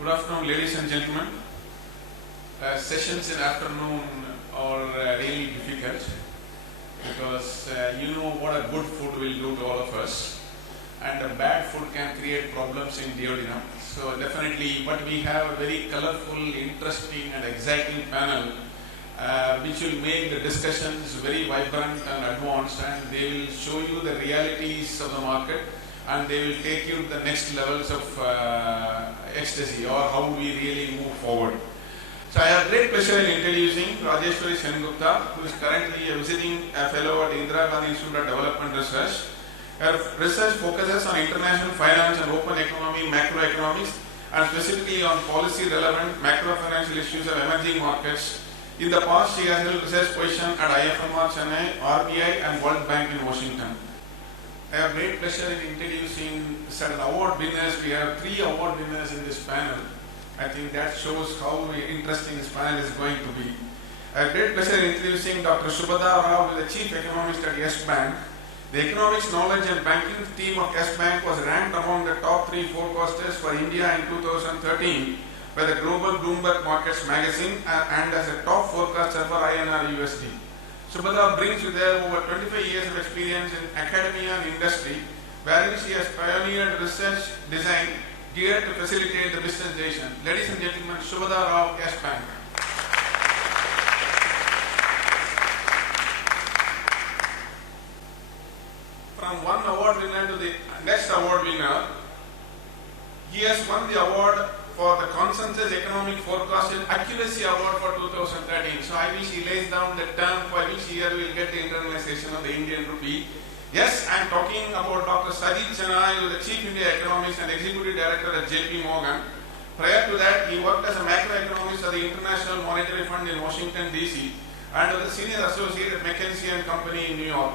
Good afternoon, ladies and gentlemen. Sessions in afternoon are really difficult because you know what a good food will do to all of us, and a bad food can create problems in duodenum. So definitely, but we have a very colorful, interesting and exciting panel which will make the discussions very vibrant and advanced, and they will show you the realities of the market, and they will take you to the next levels of ecstasy, or how we really move forward. So I have great pleasure in introducing Rajeshwari Sengupta, who is currently a visiting fellow at Indira Gandhi Institute of Development Research. Her research focuses on international finance and open economy, macroeconomics, and specifically on policy relevant macro-financial issues of emerging markets. In the past, she has held research position at IFMR Chennai, RBI, and World Bank in Washington. I have great pleasure in introducing certain award winners. We have 3 award winners in this panel. I think that shows how interesting this panel is going to be. I have great pleasure in introducing Dr. Subhadra Rao, the Chief Economist at Yes Bank. The Economics Knowledge and Banking team of Yes Bank was ranked among the top 3 forecasters for India in 2013 by the Global Bloomberg Markets magazine and as a top forecaster for INR USD. Subhadra brings with her over 25 years of experience in academia and industry, wherein she has pioneered research design geared to facilitate the business decision. Ladies and gentlemen, Subhadra Rao, Yes Bank. From one award winner to the next award winner, he has won the award for the Consensus Economic Forecast and Accuracy Award for 2013. So I wish he lays down the term for which year we will get the internalization of the Indian rupee. Yes, I am talking about Dr. Sajid Chennai, who is the Chief India Economist and Executive Director at JP Morgan. Prior to that, he worked as a macroeconomist at the International Monetary Fund in Washington, D.C. and was a Senior Associate at McKinsey & Company in New York.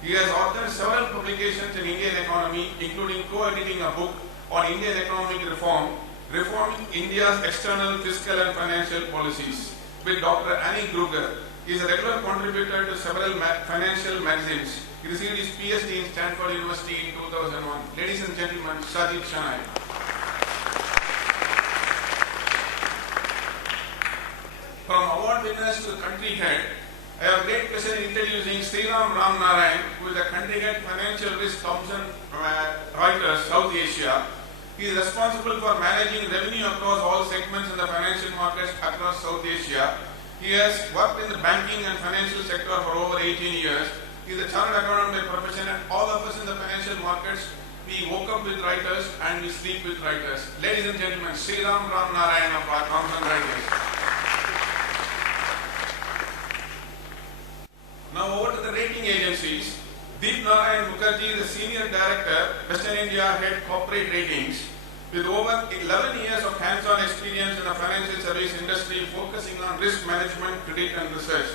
He has authored several publications in Indian economy, including co-editing a book on Indian economic reform, Reforming India's External, Fiscal and Financial Policies, with Dr. Annie Kruger. He is a regular contributor to several financial magazines. He received his PhD in Stanford University in 2001. Ladies and gentlemen, Sajid Chennai. From award winners to country head, I have great pleasure in introducing Sriram Ram Narayan, who is the country head Financial Risk Thomson Reuters, South Asia. He is responsible for managing revenue across all segments in the financial markets across South Asia. He has worked in the banking and financial sector for over 18 years. He is a chartered accountant by profession, and all of us in the financial markets, we woke up with writers and we sleep with writers. Ladies and gentlemen, Sriram Ram Narayan of our Thomson Reuters. Now over to the rating agencies. Deep Narayan Mukherjee is the Senior Director, Western India Head Corporate Ratings, with over 11 years of hands-on experience in the financial service industry, focusing on risk management, credit and research.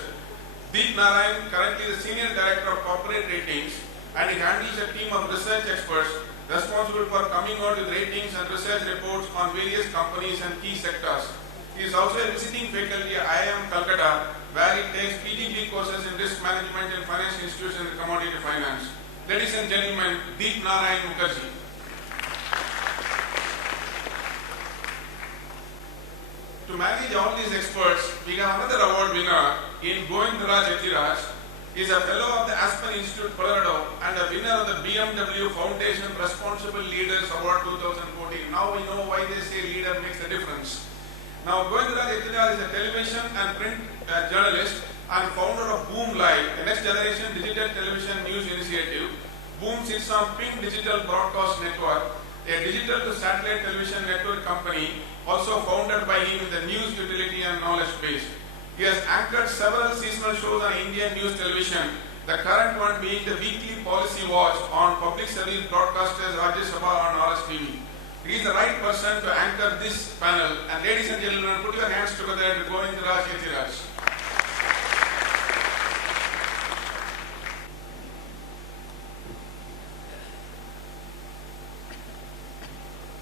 Deep Narayan, currently the Senior Director of Corporate Ratings, and he handles a team of research experts responsible for coming out with ratings and research reports on various companies and key sectors. He is also a visiting faculty at IIM Calcutta, where he takes PGD courses in risk management in financial institutions and commodity finance. Ladies and gentlemen, Deep Narayan Mukherjee. To manage all these experts, we have another award winner in Govindharaj Ethiraj. He is a fellow of the Aspen Institute, Colorado, and a winner of the BMW Foundation Responsible Leaders Award 2014. Now we know why they say leader makes a difference. Now, Govindharaj Ethiraj is a television and print journalist and founder of Boom Live, a next generation digital television news initiative. Boom sits on Pink Digital Broadcast Network, a digital to satellite television network company, also founded by him in the news utility and knowledge space. He has anchored several seasonal shows on Indian news television, the current one being the weekly Policy Watch on public service broadcasters Rajya Sabha on RSTV. He is the right person to anchor this panel. And ladies and gentlemen, put your hands together to Govindharaj Ethiraj.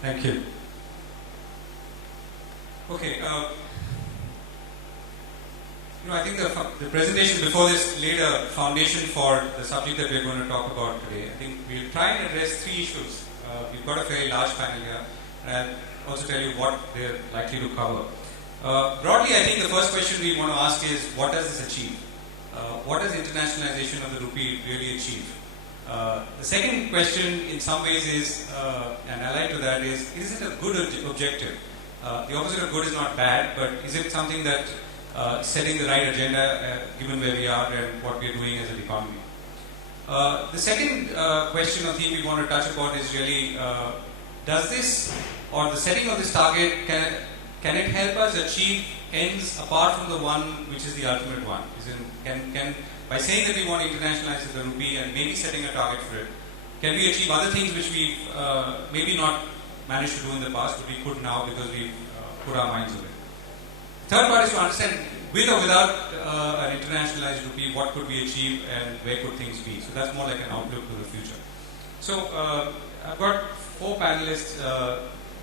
Thank you. Okay, I think the presentation before this laid a foundation for the subject that we're going to talk about today. I think we'll try and address 3 issues. We've got a very large panel here. and I'll also tell you what they're likely to cover. Broadly, I think the first question we want to ask is, what does this achieve? What does internationalization of the rupee really achieve? The second question, in some ways, is, and allied to that, is it a good objective? The opposite of good is not bad, but is it something that setting the right agenda, given where we are and what we are doing as an economy? The second question or theme we want to touch upon is really, does this, or the setting of this target, can it help us achieve ends apart from the one which is the ultimate one? Can by saying that we want to internationalize the rupee and maybe setting a target for it, can we achieve other things which we've maybe not managed to do in the past, but we could now because we've put our minds on it? Third part is to understand, with or without an internationalized rupee, what could we achieve and where could things be? So that's more like an outlook to the future. So I've got four panelists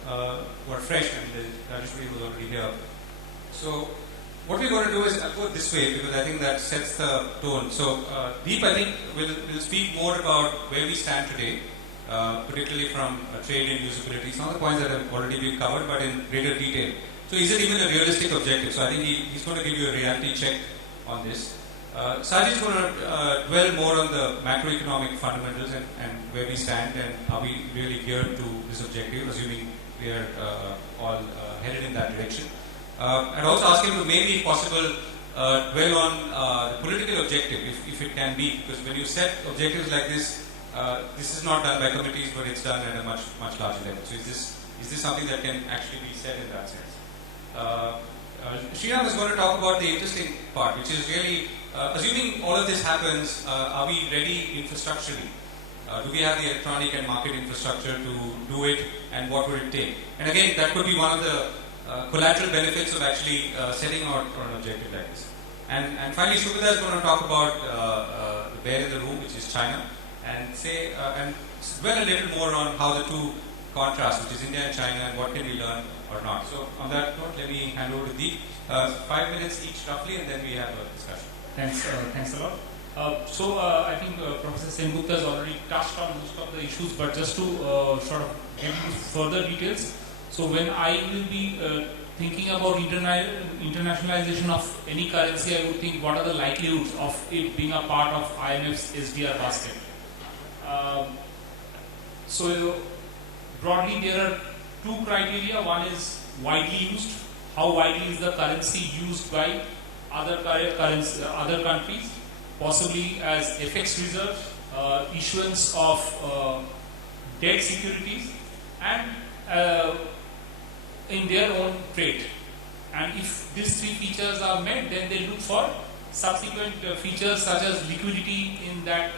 who are fresh, and Rajeshwari was already here. So what we're going to do is, I'll go this way because I think that sets the tone. So Deep, I think, will speak more about where we stand today, particularly from trade and usability. Some of the points that have already been covered, but in greater detail. So is it even a realistic objective? So I think he's going to give you a reality check on this. Sajid is going to dwell more on the macroeconomic fundamentals and where we stand and are we really geared to this objective, assuming we are all headed in that direction. And also ask him to maybe, if possible, dwell on the political objective, if it can be, because when you set objectives like this, this is not done by committees, but it's done at a much larger level. So is this something that can actually be said in that sense? Sriram is going to talk about the interesting part, which is really, assuming all of this happens, are we ready infrastructurally? Do we have the electronic and market infrastructure to do it, and what would it take? And again, that could be one of the collateral benefits of actually setting out for an objective like this. And finally, Shubhita is going to talk about the bear in the room, which is China, and say, and dwell a little more on how the two contrast, which is India and China, and what can we learn or not. So on that note, let me hand over to Deep. 5 minutes each roughly, and then we have a discussion. Thanks a lot. I think Professor Sengupta has already touched on most of the issues, but just to sort of give you further details. So when I will be thinking about internationalization of any currency, I would think what are the likelihoods of it being a part of IMF's SDR basket. So broadly, there are two criteria. One is widely used. How widely is the currency used by other countries, possibly as FX reserves, issuance of debt securities, and in their own trade. And if these three features are met, then they look for subsequent features such as liquidity in that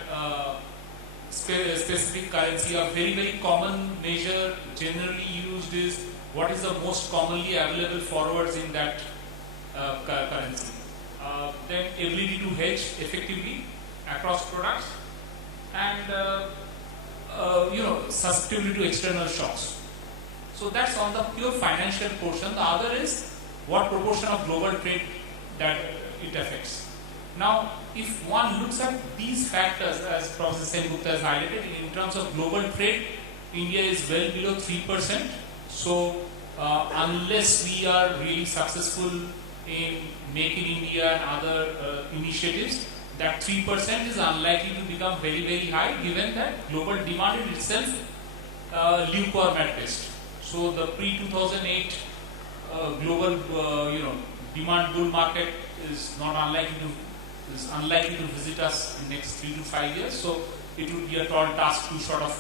specific currency. A very common measure generally used is what is the most commonly available forwards in that currency. Then ability to hedge effectively across products, and susceptibility to external shocks. So that's on the pure financial portion. The other is what proportion of global trade that it affects. Now, if one looks at these factors, as Professor Sengupta has highlighted, in terms of global trade, India is well below 3%. So, unless we are really successful in Make in India and other initiatives, that 3% is unlikely to become very high, given that global demand in itself lukewarm at best. So, the pre-2008 global demand bull market is unlikely to visit us in the next 3 to 5 years. So it would be a tall task to sort of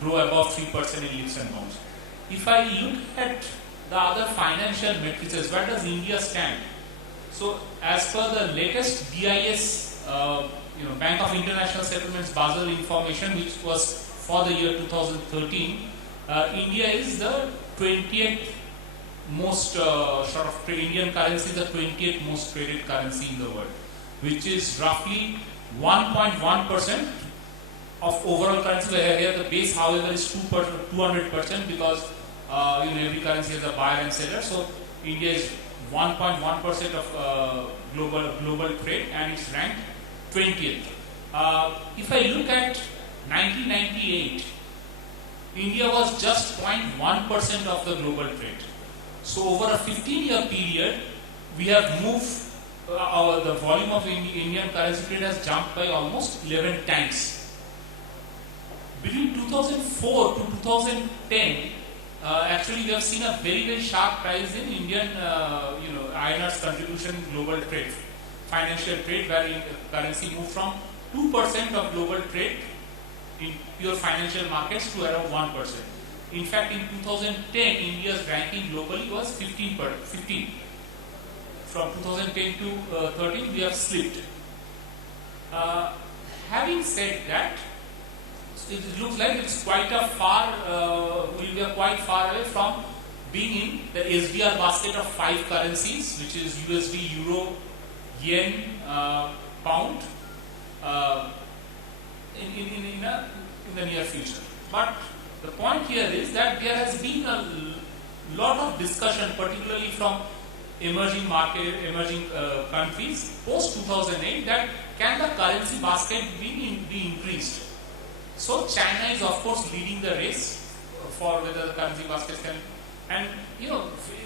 grow above 3% in leaps and bounds. If I look at the other financial matrices, where does India stand? So as per the latest BIS, Bank of International Settlements Basel information, which was for the year 2013, India is the 20th most Indian currency, the 20th most traded currency in the world, which is roughly 1.1% of overall currency. Here the base, however, is 200% because every currency has a buyer and seller. So India is 1.1% of global trade, and it's ranked 20th. If I look at 1998, India was just 0.1% of the global trade. So over a 15-year period, we have moved, the volume of Indian currency trade has jumped by almost 11 times. Between 2004 to 2010, actually we have seen a very sharp rise in Indian, INR's contribution in global trade, financial trade, where currency moved from 2% of global trade in pure financial markets to around 1%. In fact, in 2010, India's ranking globally was 15. From 2010 to 13, we have slipped. Having said that, it looks like it's quite a far, we are quite far away from being in the SDR basket of 5 currencies, which is USD, Euro, Yen, Pound, in the near future. But the point here is that there has been a lot of discussion, particularly from emerging countries post 2008, that can the currency basket be increased. So China is of course leading the race for whether the currency basket can, and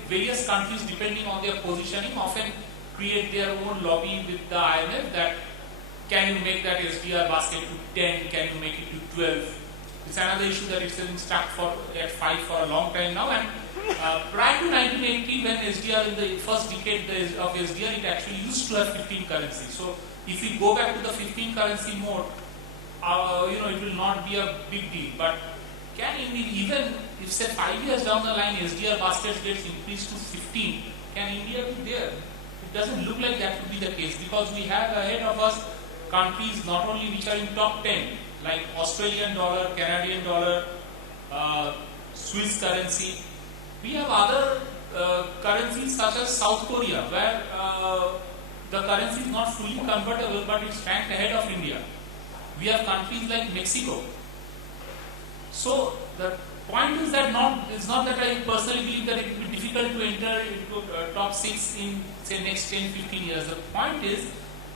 various countries, depending on their positioning, often create their own lobby with the IMF that can you make that SDR basket to 10, can you make it to 12. It's another issue that it's been stuck at 5 for a long time now, and prior to 1980, when SDR, in the first decade of SDR, it actually used to have 15 currencies. So if we go back to the 15 currency mode, it will not be a big deal. But can India, even if say 5 years down the line, SDR basket gets increased to 15, can India be there? It doesn't look like that would be the case, because we have ahead of us countries not only which are in top 10, like Australian dollar, Canadian dollar, Swiss currency. We have other currencies such as South Korea, where the currency is not fully convertible, but it's ranked ahead of India. We have countries like Mexico. So the point is that it's not that I personally believe that it will be difficult to enter into top 6 in say next 10-15 years. The point is,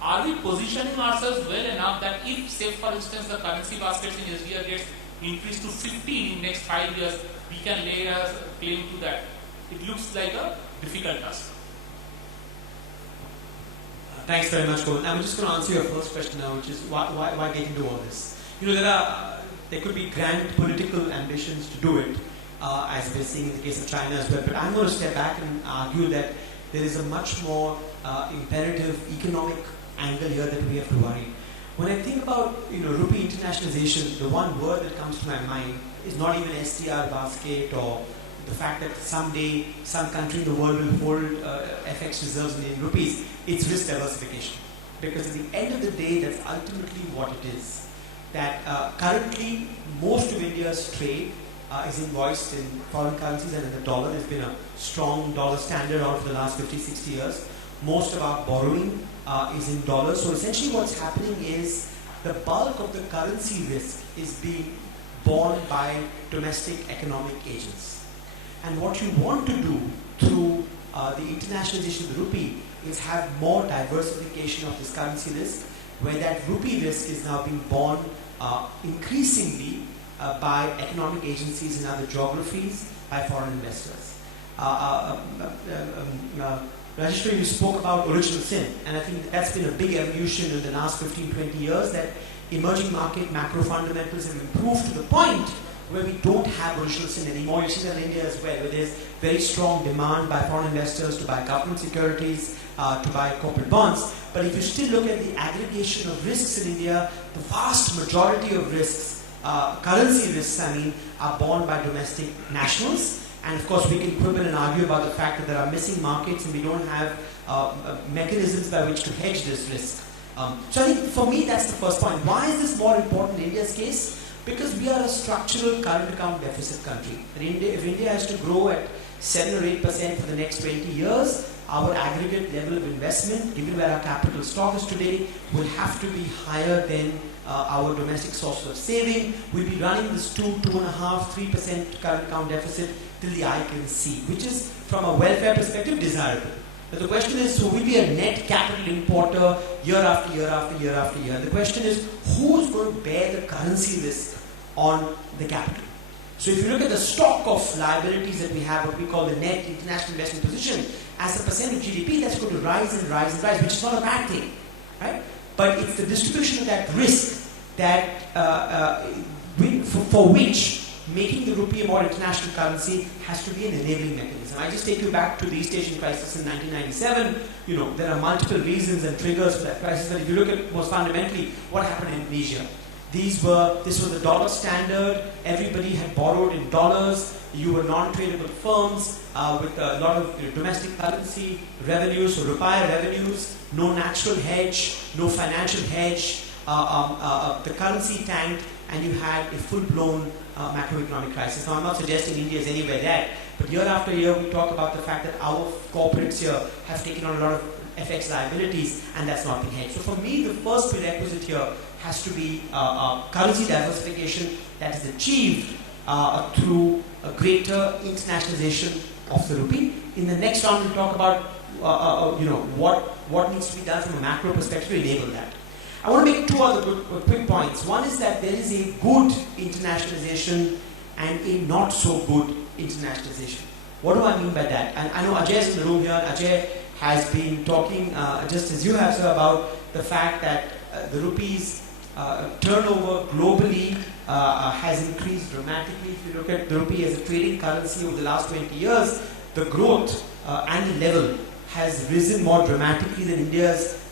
are we positioning ourselves well enough that if, say for instance, the currency baskets in SDR gets increased to 15 in next 5 years, we can lay a claim to that? It looks like a difficult task. Thanks very much, Govind. I'm just going to answer your first question now, which is why get into all this? There could be grand political ambitions to do it, as we're seeing in the case of China as well. But I'm going to step back and argue that there is a much more imperative economic angle here that we have to worry. When I think about rupee internationalization, the one word that comes to my mind is not even SDR basket or the fact that someday some country in the world will hold FX reserves in rupees. It's risk diversification. Because at the end of the day, that's ultimately what it is. That currently most of India's trade is invoiced in foreign currencies and in the dollar. There's been a strong dollar standard out for the last 50-60 years. Most of our borrowing is in dollars. So essentially what's happening is the bulk of the currency risk is being borne by domestic economic agents. And what you want to do through the internationalization of the rupee is have more diversification of this currency risk, where that rupee risk is now being borne increasingly by economic agencies in other geographies, by foreign investors. Rajeshwari, you spoke about original sin, and I think that's been a big evolution in the last 15-20 years, that emerging market macro fundamentals have improved to the point where we don't have original sin anymore. You see that in India as well, where there's very strong demand by foreign investors to buy government securities, to buy corporate bonds. But if you still look at the aggregation of risks in India, the vast majority of risks, currency risks, are borne by domestic nationals. And of course, we can quibble and argue about the fact that there are missing markets and we don't have mechanisms by which to hedge this risk. So I think for me, that's the first point. Why is this more important in India's case? Because we are a structural current account deficit country. If India has to grow at 7 or 8% for the next 20 years, our aggregate level of investment, given where our capital stock is today, will have to be higher than our domestic sources of saving. We'll be running this 2.5%, 3% current account deficit till the eye can see, which is, from a welfare perspective, desirable. But the question is, so we'll be a net capital importer year after year after year after year. And the question is, who's going to bear the currency risk on the capital? So if you look at the stock of liabilities that we have, what we call the net international investment position, as a percent of GDP, that's going to rise and rise and rise, which is not a bad thing, right? But it's the distribution of that risk that for which making the rupee a more international currency has to be an enabling mechanism. I just take you back to the East Asian crisis in 1997. You know, there are multiple reasons and triggers for that crisis, but if you look at most fundamentally what happened in Indonesia, this was the dollar standard. Everybody had borrowed in dollars. You were non-tradable firms with a lot of domestic currency revenues, so rupiah revenues, no natural hedge, no financial hedge. The currency tanked, and you had a full-blown macroeconomic crisis. Now, I'm not suggesting India is anywhere there, but year after year we talk about the fact that our corporates here have taken on a lot of FX liabilities, and that's not been hedged. So for me, the first prerequisite here has to be currency diversification that is achieved through a greater internationalization of the rupee. In the next round, we'll talk about what needs to be done from a macro perspective to enable that. I want to make two other quick points. One is that there is a good internationalization and a not so good internationalization. What do I mean by that? And I know Ajay is in the room here. Ajay has been talking, just as you have, sir, about the fact that the rupee's turnover globally has increased dramatically. If you look at the rupee as a trading currency over the last 20 years, the growth and the level has risen more dramatically than India's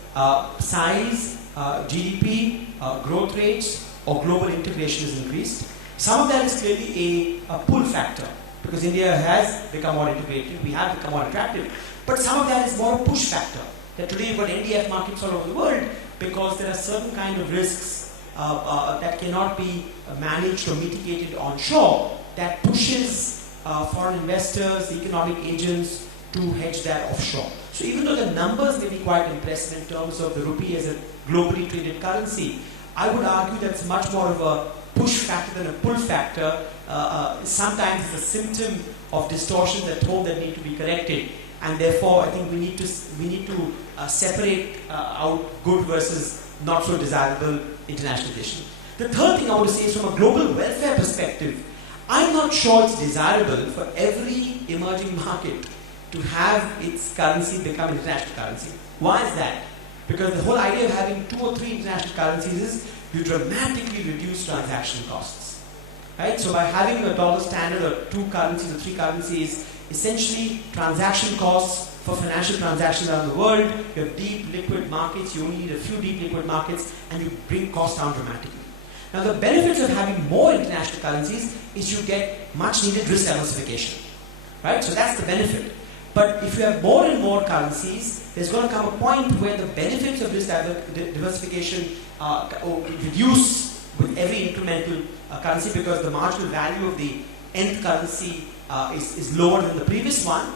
size, GDP, growth rates, or global integration has increased. Some of that is clearly a pull factor, because India has become more integrated, we have become more attractive. But some of that is more a push factor, that today you've got NDF markets all over the world, because there are certain kind of risks that cannot be managed or mitigated onshore, that pushes foreign investors, economic agents to hedge that offshore. So even though the numbers may be quite impressive in terms of the rupee as a globally traded currency, I would argue that's much more of a push factor than a pull factor. Sometimes it's a symptom of distortions at home that need to be corrected, and therefore I think we need to separate out good versus not so desirable internationalization. The third thing I want to say is, from a global welfare perspective, I'm not sure it's desirable for every emerging market to have its currency become international currency. Why is that? Because the whole idea of having 2 or 3 international currencies is you dramatically reduce transaction costs. Right? So by having a dollar standard or 2 currencies or 3 currencies, essentially transaction costs for financial transactions around the world, you have deep liquid markets, you only need a few deep liquid markets, and you bring costs down dramatically. Now the benefits of having more international currencies is you get much needed risk diversification. Right? So that's the benefit. But if you have more and more currencies, there's going to come a point where the benefits of this diversification reduce with every incremental currency, because the marginal value of the nth currency is lower than the previous one,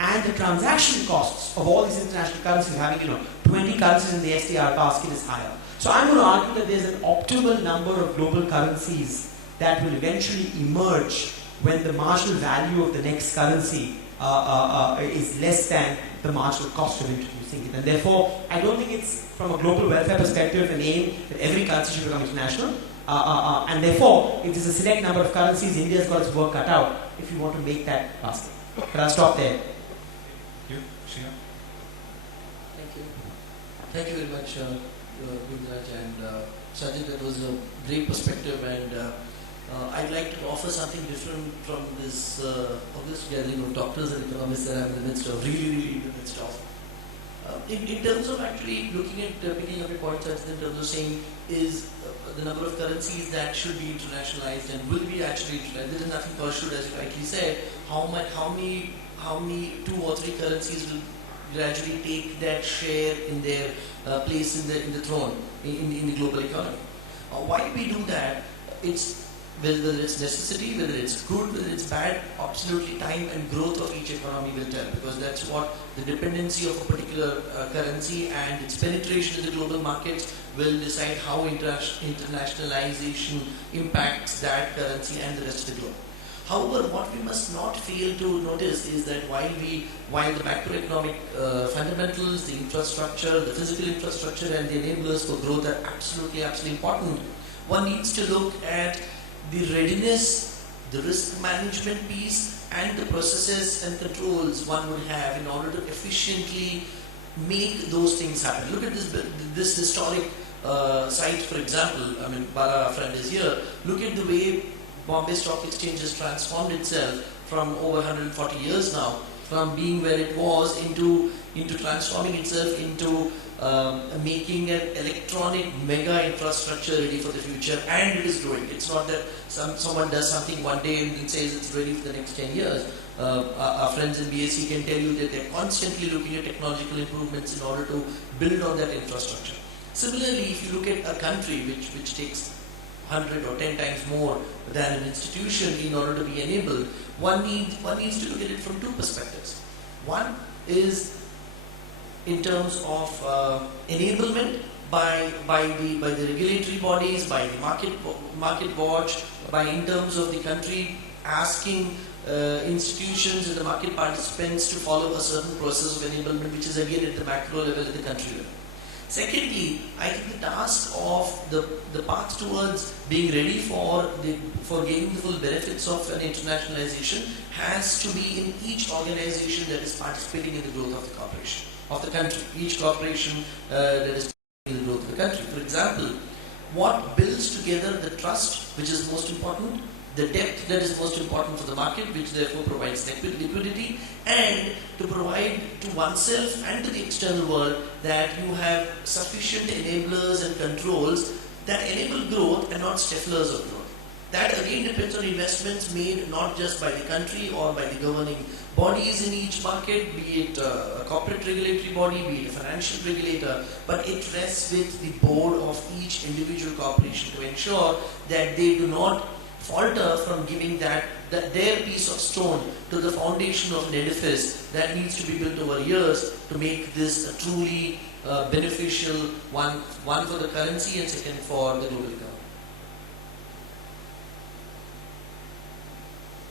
and the transaction costs of all these international currencies, having 20 currencies in the SDR basket, is higher. So I'm going to argue that there's an optimal number of global currencies that will eventually emerge when the marginal value of the next currency is less than the marginal cost of introducing it. And therefore, I don't think it's, from a global welfare perspective, an aim that every currency should become international. And therefore, if there's a select number of currencies, India's got its work cut out if you want to make that basket. But I'll stop there. You, Shreya? Thank you. Thank you very much, Gururaj and Sajid. That was a great perspective, and I'd like to offer something different from this August gathering of doctors and economists that I'm in the midst of, really in the midst of. In terms of actually looking at picking up your points, in terms of saying is the number of currencies that should be internationalized and will be actually internationalized. There is nothing for sure, as you rightly said. How many 2 or 3 currencies will gradually take that share in their place in the throne in the global economy? Why do we do that? It's whether it's necessity, whether it's good, whether it's bad, absolutely time and growth of each economy will tell, because that's what the dependency of a particular currency and its penetration in the global markets will decide how internationalization impacts that currency and the rest of the globe. However, what we must not fail to notice is that while the macroeconomic fundamentals, the infrastructure, the physical infrastructure and the enablers for growth are absolutely important, one needs to look at the readiness the risk management piece, and the processes and controls one would have in order to efficiently make those things happen. Look at this historic site, for example. I mean, Bala, our friend, is here. Look at the way Bombay Stock Exchange has transformed itself from over 140 years now, from being where it was into transforming itself into making an electronic mega infrastructure ready for the future, and it is growing. It's not that someone does something one day and then says it's ready for the next 10 years. Our friends in BSc can tell you that they're constantly looking at technological improvements in order to build on that infrastructure. Similarly, if you look at a country which takes 100 or 10 times more than an institution in order to be enabled, one needs to look at it from two perspectives. One is in terms of enablement by the regulatory bodies, by the market watch, by in terms of the country asking institutions and the market participants to follow a certain process of enablement, which is again at the macro level, at the country level. Secondly, I think the task of the path towards being ready for gaining the full benefits of an internationalization has to be in each organization that is participating in the growth of the corporation, of the country. Each corporation that is participating in the growth of the country. For example, what builds together the trust, which is most important, the depth that is most important for the market, which therefore provides liquidity, and to provide to oneself and to the external world that you have sufficient enablers and controls that enable growth and not stiflers of growth. That again depends on investments made not just by the country or by the governing bodies in each market, be it a corporate regulatory body, be it a financial regulator, but it rests with the board of each individual corporation to ensure that they do not falter from giving their piece of stone to the foundation of an edifice that needs to be built over years to make this a truly beneficial one for the currency and second for the global economy.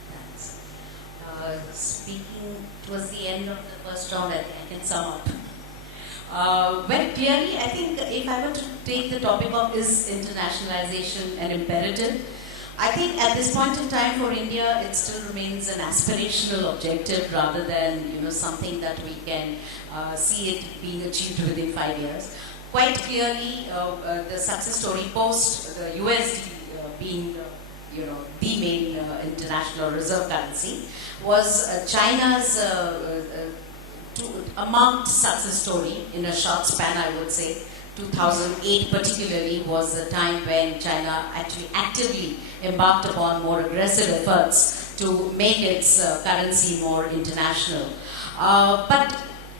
Thanks. Speaking towards the end of the first round, I can sum up. Well, clearly, I think if I were to take the topic of is internationalization an imperative, I think at this point in time for India, it still remains an aspirational objective rather than something that we can see it being achieved within 5 years. Quite clearly, the success story post the USD being the main international reserve currency was China's marked success story in a short span, I would say. 2008 particularly was the time when China actually actively embarked upon more aggressive efforts to make its currency more international. But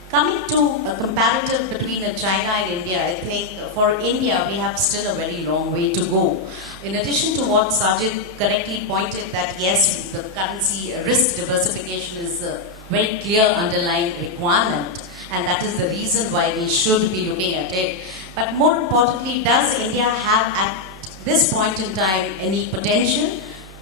coming to a comparative between China and India, I think for India we have still a very long way to go. In addition to what Sajid correctly pointed that yes, the currency risk diversification is a very clear underlying requirement, and that is the reason why we should be looking at it. But more importantly, does India have at this point in time any potential?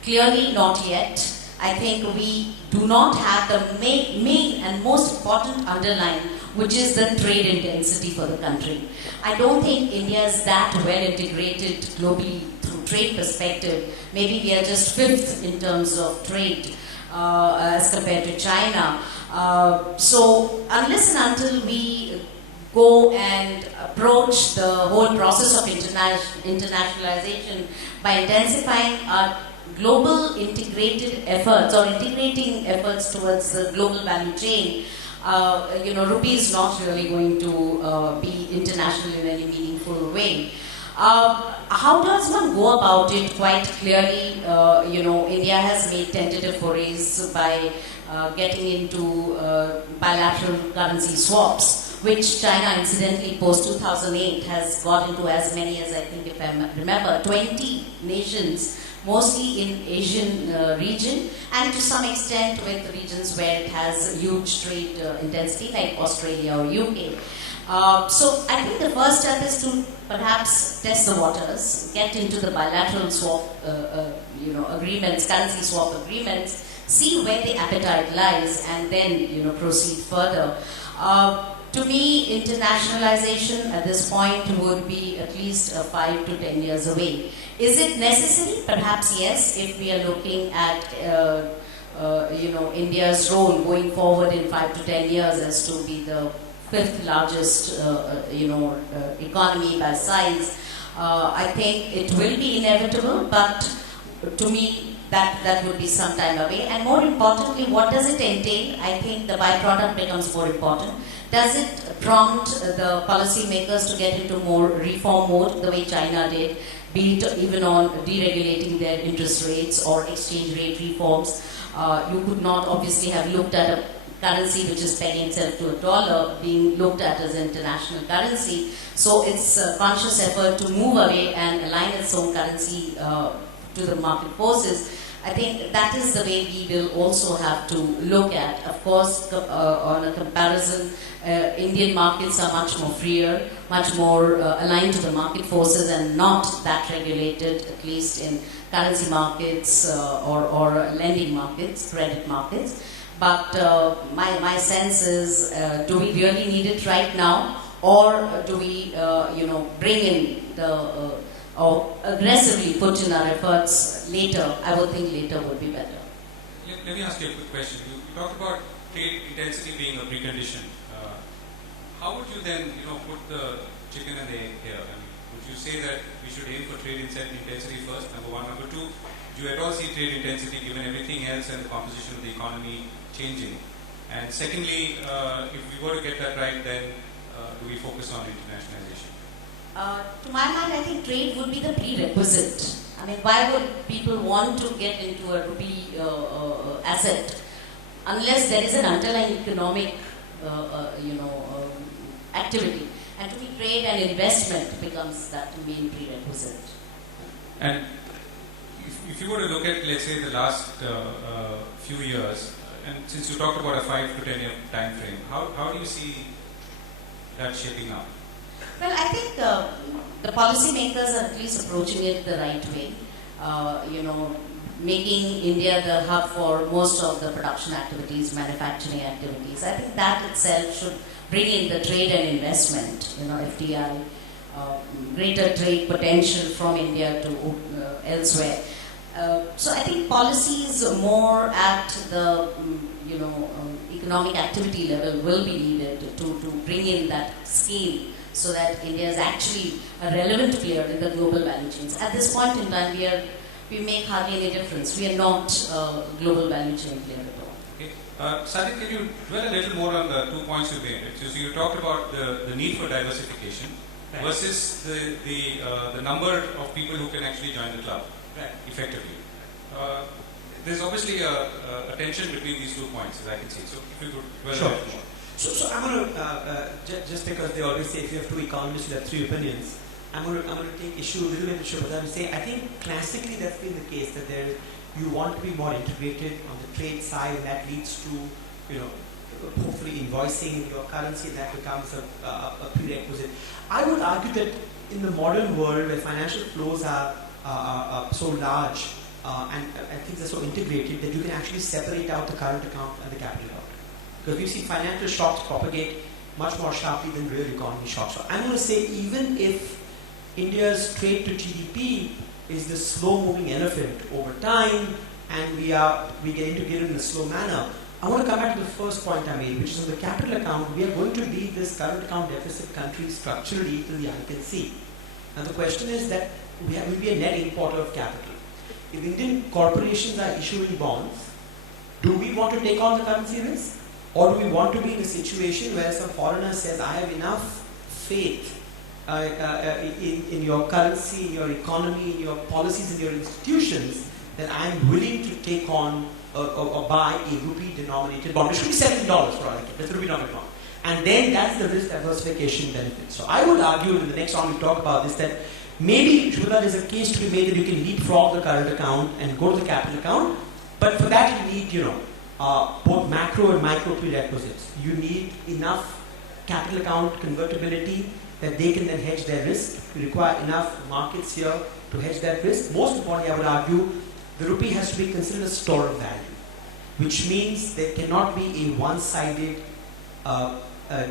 Clearly not yet. I think we do not have the main and most important underlying, which is the trade intensity for the country. I don't think India is that well integrated globally through trade perspective. Maybe we are just fifth in terms of trade as compared to China. So unless and until we go and approach the whole process of internationalization by intensifying our global integrated efforts or integrating efforts towards the global value chain, rupee is not really going to be international in any meaningful way. How does one go about it? Quite clearly, India has made tentative forays by getting into bilateral currency swaps, which China incidentally post 2008 has got into as many as, I think if I remember, 20 nations, mostly in Asian region, and to some extent with regions where it has huge trade intensity like Australia or UK. So I think the first step is to perhaps test the waters, get into the bilateral swap agreements, currency swap agreements, see where the appetite lies, and then proceed further. To me, internationalization at this point would be at least 5 to 10 years away. Is it necessary? Perhaps yes, if we are looking at India's role going forward in 5 to 10 years as to be the fifth largest economy by size. I think it will be inevitable, but to me that would be some time away. And more importantly, what does it entail? I think the byproduct becomes more important. Does it prompt the policymakers to get into more reform mode the way China did, be it even on deregulating their interest rates or exchange rate reforms? You could not obviously have looked at a currency which is pegging itself to $1 being looked at as international currency. So it's a conscious effort to move away and align its own currency to the market forces. I think that is the way we will also have to look at. Of course, on a comparison, Indian markets are much more freer, much more aligned to the market forces and not that regulated, at least in currency markets or lending markets, credit markets. But my sense is, do we really need it right now, or do we, bring in the or aggressively put in our efforts later? I would think later would be better. Let me ask you a quick question. You talked about trade intensity being a precondition. How would you then, put the chicken and the egg here? I mean, would you say that we should aim for trade intensity first, number one? Number two, do you at all see trade intensity given everything else and the composition of the economy changing? And secondly, if we were to get that right, then do we focus on internationalization? To my mind, I think trade would be the prerequisite. I mean, why would people want to get into a rupee asset unless there is an underlying economic, activity? And to me, trade and investment becomes that main prerequisite. And if you were to look at, let's say, the last few years, and since you talked about a 5 to 10 year time frame, how do you see that shaping up? Well, I think the policymakers are at least approaching it the right way. Making India the hub for most of the production activities, manufacturing activities. I think that itself should bring in the trade and investment, FDI, greater trade potential from India to elsewhere. So I think policies more at the economic activity level will be needed to bring in that scale so that India is actually a relevant player in the global value chains. At this point in time, we make hardly any difference. We are not a global value chain player at all. Okay. Sajid, can you dwell a little more on the 2 points you made? So you talked about the need for diversification versus the number of people who can actually join the club effectively. There's obviously a tension between these 2 points, as I can see. So if you could dwell a little more. So I'm going to, just because they always say if you have 2 economists, you have 3 opinions, I'm going to take issue a little bit with Shubhadam and say, I think classically that's been the case, that you want to be more integrated on the trade side, and that leads to, hopefully invoicing your currency, and that becomes a prerequisite. I would argue that in the modern world where financial flows are so large and things are so integrated, that you can actually separate out the current account and the capital account. Because we've seen financial shocks propagate much more sharply than real economy shocks. So I'm going to say, even if India's trade to GDP is the slow-moving elephant over time, and we get integrated in a slow manner, I want to come back to the first point I made, which is on the capital account. We are going to be this current account deficit country structurally till the eye can see. And the question is that we'll be a net importer of capital. If Indian corporations are issuing bonds, do we want to take on the currency risk? Or do we want to be in a situation where some foreigner says, I have enough faith in your currency, in your economy, in your policies, in your institutions, that I am willing to take on or buy a rupee-denominated bond, which could be $7 for all I care. That's a rupee-denominated bond. And then that's the risk diversification benefit. So I would argue in the next round we talk about this, that maybe, Shubhada, there's a case to be made that you can leapfrog the current account and go to the capital account, but for that you need, both macro and micro prerequisites. You need enough capital account convertibility that they can then hedge their risk. You require enough markets here to hedge that risk. Most importantly, I would argue, the rupee has to be considered a store of value, which means there cannot be a one-sided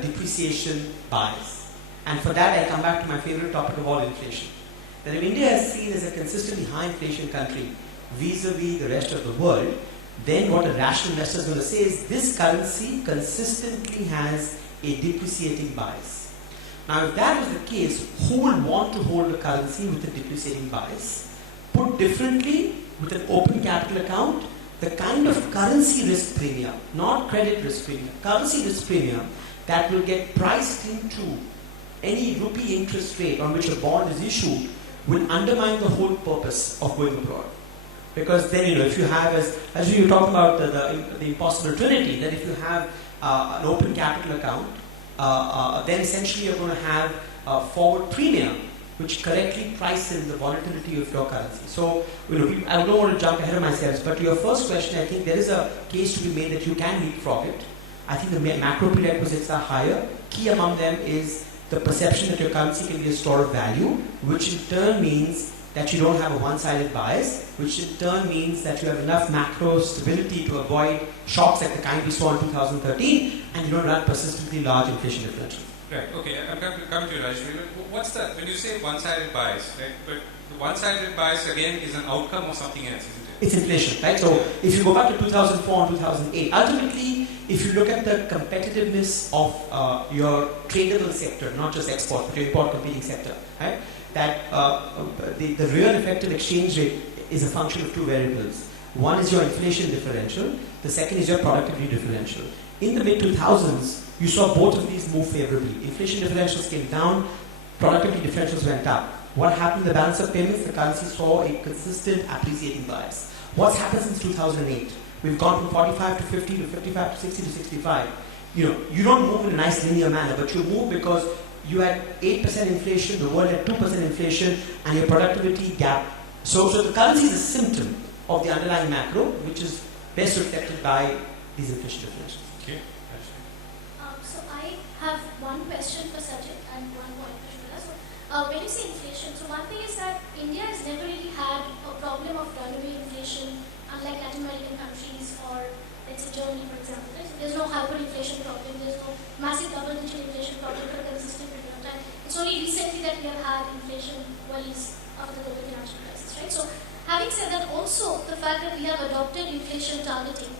depreciation bias. And for that, I come back to my favorite topic of all, inflation. that if India is seen as a consistently high inflation country vis-a-vis the rest of the world, then what a rational investor is going to say is this currency consistently has a depreciating bias. Now, if that was the case, who would want to hold a currency with a depreciating bias? Put differently, with an open capital account, the kind of currency risk premium, not credit risk premium, currency risk premium that will get priced into any rupee interest rate on which a bond is issued will undermine the whole purpose of going abroad. Because then, if you have, as you talked about the impossible trinity, that if you have an open capital account, then essentially you're going to have a forward premium which correctly prices the volatility of your currency. So, I don't want to jump ahead of myself, but to your first question, I think there is a case to be made that you can leapfrog it. I think the macro prerequisites are higher. Key among them is the perception that your currency can be a store of value, which in turn means that you don't have a one-sided bias, which in turn means that you have enough macro stability to avoid shocks like the kind we saw in 2013, and you don't run persistently large inflation differentials. Right, okay, I'm coming to you, Rajshri. What's that? When you say one-sided bias, right? But the one-sided bias, again, is an outcome of something else, isn't it? It's inflation, right? So if you go back to 2004 and 2008, ultimately, if you look at the competitiveness of your tradable sector, not just export, but your import competing sector, right? That the real effective exchange rate is a function of two variables. One is your inflation differential, the second is your productivity differential. In the mid-2000s, you saw both of these move favorably. Inflation differentials came down, productivity differentials went up. What happened in the balance of payments? The currency saw a consistent appreciating bias. What's happened since 2008? We've gone from 45 to 50 to 55 to 60 to 65. You don't move in a nice linear manner, but you move because you had 8% inflation, the world had 2% inflation, and your productivity gap. So the currency is a symptom of the underlying macro, which is best reflected by these inflation differentials. Okay. So I have one question for Sajid and one point for Shweta. So when you say inflation, so one thing is that India has never really had a problem of runaway inflation, unlike Latin American countries or let's say Germany, for example. Right? So there's no hyperinflation problem, there's no massive double-digit inflation problem for a consistent period of time. It's only recently that we have had inflation worries after the global financial crisis, right? So having said that, also the fact that we have adopted inflation targeting,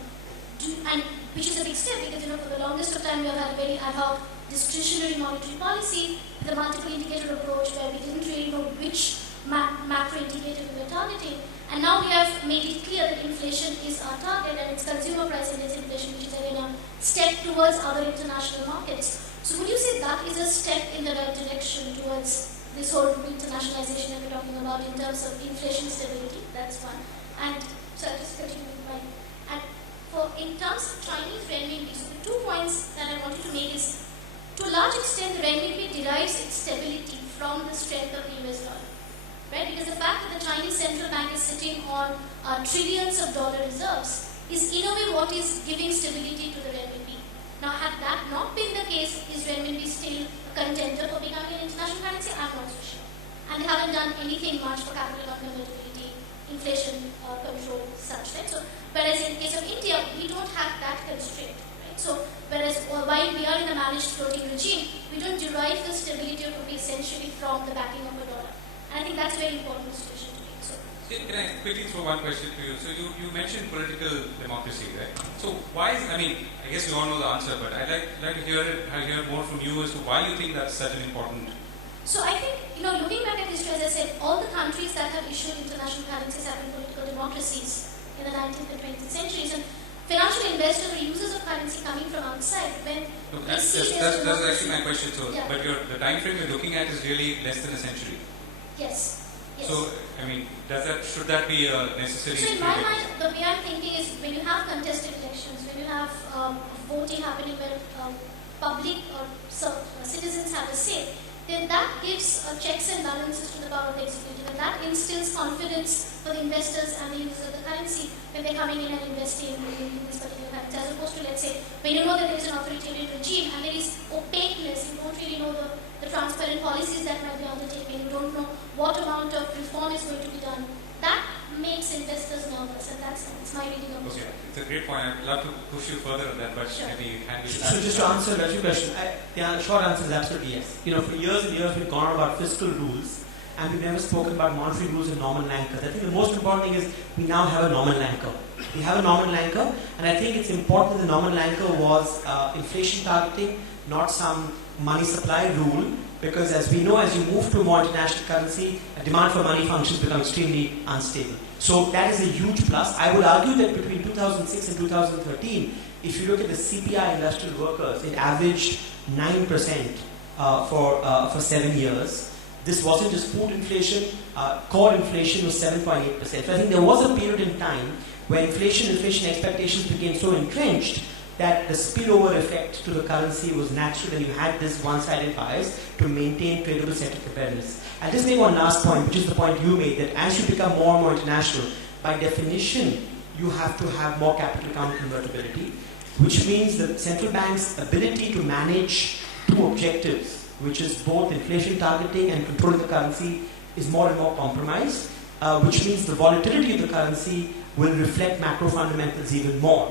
and which is a big step because for the longest of time we have had a very ad hoc discretionary monetary policy with a multiple indicator approach where we didn't really know which macro indicator we were targeting. And now we have made it clear that inflation is our target and it's consumer price index inflation, which is again a step towards other international markets. So would you say that is a step in the right direction towards this whole internationalization that we're talking about in terms of inflation stability? That's one. And so I'll just continue with mine. And in terms of Chinese renminbi, so the 2 points that I wanted to make is, to a large extent, the renminbi derives its stability from the strength of the US dollar. Right? Because the fact that the Chinese central bank is sitting on trillions of dollar reserves is in a way what is giving stability to the renminbi. Now, had that not been the case, is renminbi still a contender for becoming an international currency? I'm not so sure. And they haven't done anything much for capital convertibility, inflation control, such. Right? So, whereas in the case of India, we don't have that constraint. Right? So, whereas while we are in a managed floating regime, we don't derive the stability of rupee essentially from the backing of a dollar. And I think that's a very important distinction to make. So, can I quickly throw one question to you? So you mentioned political democracy, right? So why is, I guess you all know the answer, but I'd like to hear more from you as to why you think that's such an important. So I think, looking back at history, as I said, all the countries that have issued international currencies have been political democracies in the 19th and 20th centuries. And financial investors or users of currency coming from outside, when that's actually my question. So, yeah. But the time frame you're looking at is really less than a century. Yes. So, should that be necessary? So, in my mind, the way I'm thinking is when you have contested elections, when you have voting happening where public or citizens have a say, then that gives checks and balances to the power of the executive, and that instills confidence for the investors and the users of the currency when they're coming in and investing in this particular currency, as opposed to, let's say, when you know that there is an authoritarian regime and there is opaqueness, you don't really know the transparent policies that might be undertaken, you don't know what amount of reform is going to be done. That makes investors nervous, and that's my reading of it. Okay, it's a great point. I'd love to push you further on that, but sure. Maybe handle that. So just to answer your question, the short answer is absolutely yes. For years and years we've gone about fiscal rules, and we've never spoken about monetary rules and nominal anchors. I think the most important thing is we now have a nominal anchor. We have a nominal anchor, and I think it's important that the nominal anchor was inflation targeting, not some money supply rule, because as we know, as you move to a more international currency, a demand for money functions become extremely unstable. So that is a huge plus. I would argue that between 2006 and 2013, if you look at the CPI industrial workers, it averaged 9% for 7 years. This wasn't just food inflation, core inflation was 7.8%. So I think there was a period in time where inflation expectations became so entrenched that the spillover effect to the currency was natural, and you had this one-sided bias to maintain tradable center competitiveness. I'll just make one last point, which is the point you made, that as you become more and more international, by definition, you have to have more capital account convertibility, which means that central bank's ability to manage two objectives, which is both inflation targeting and controlling the currency, is more and more compromised, which means the volatility of the currency will reflect macro fundamentals even more.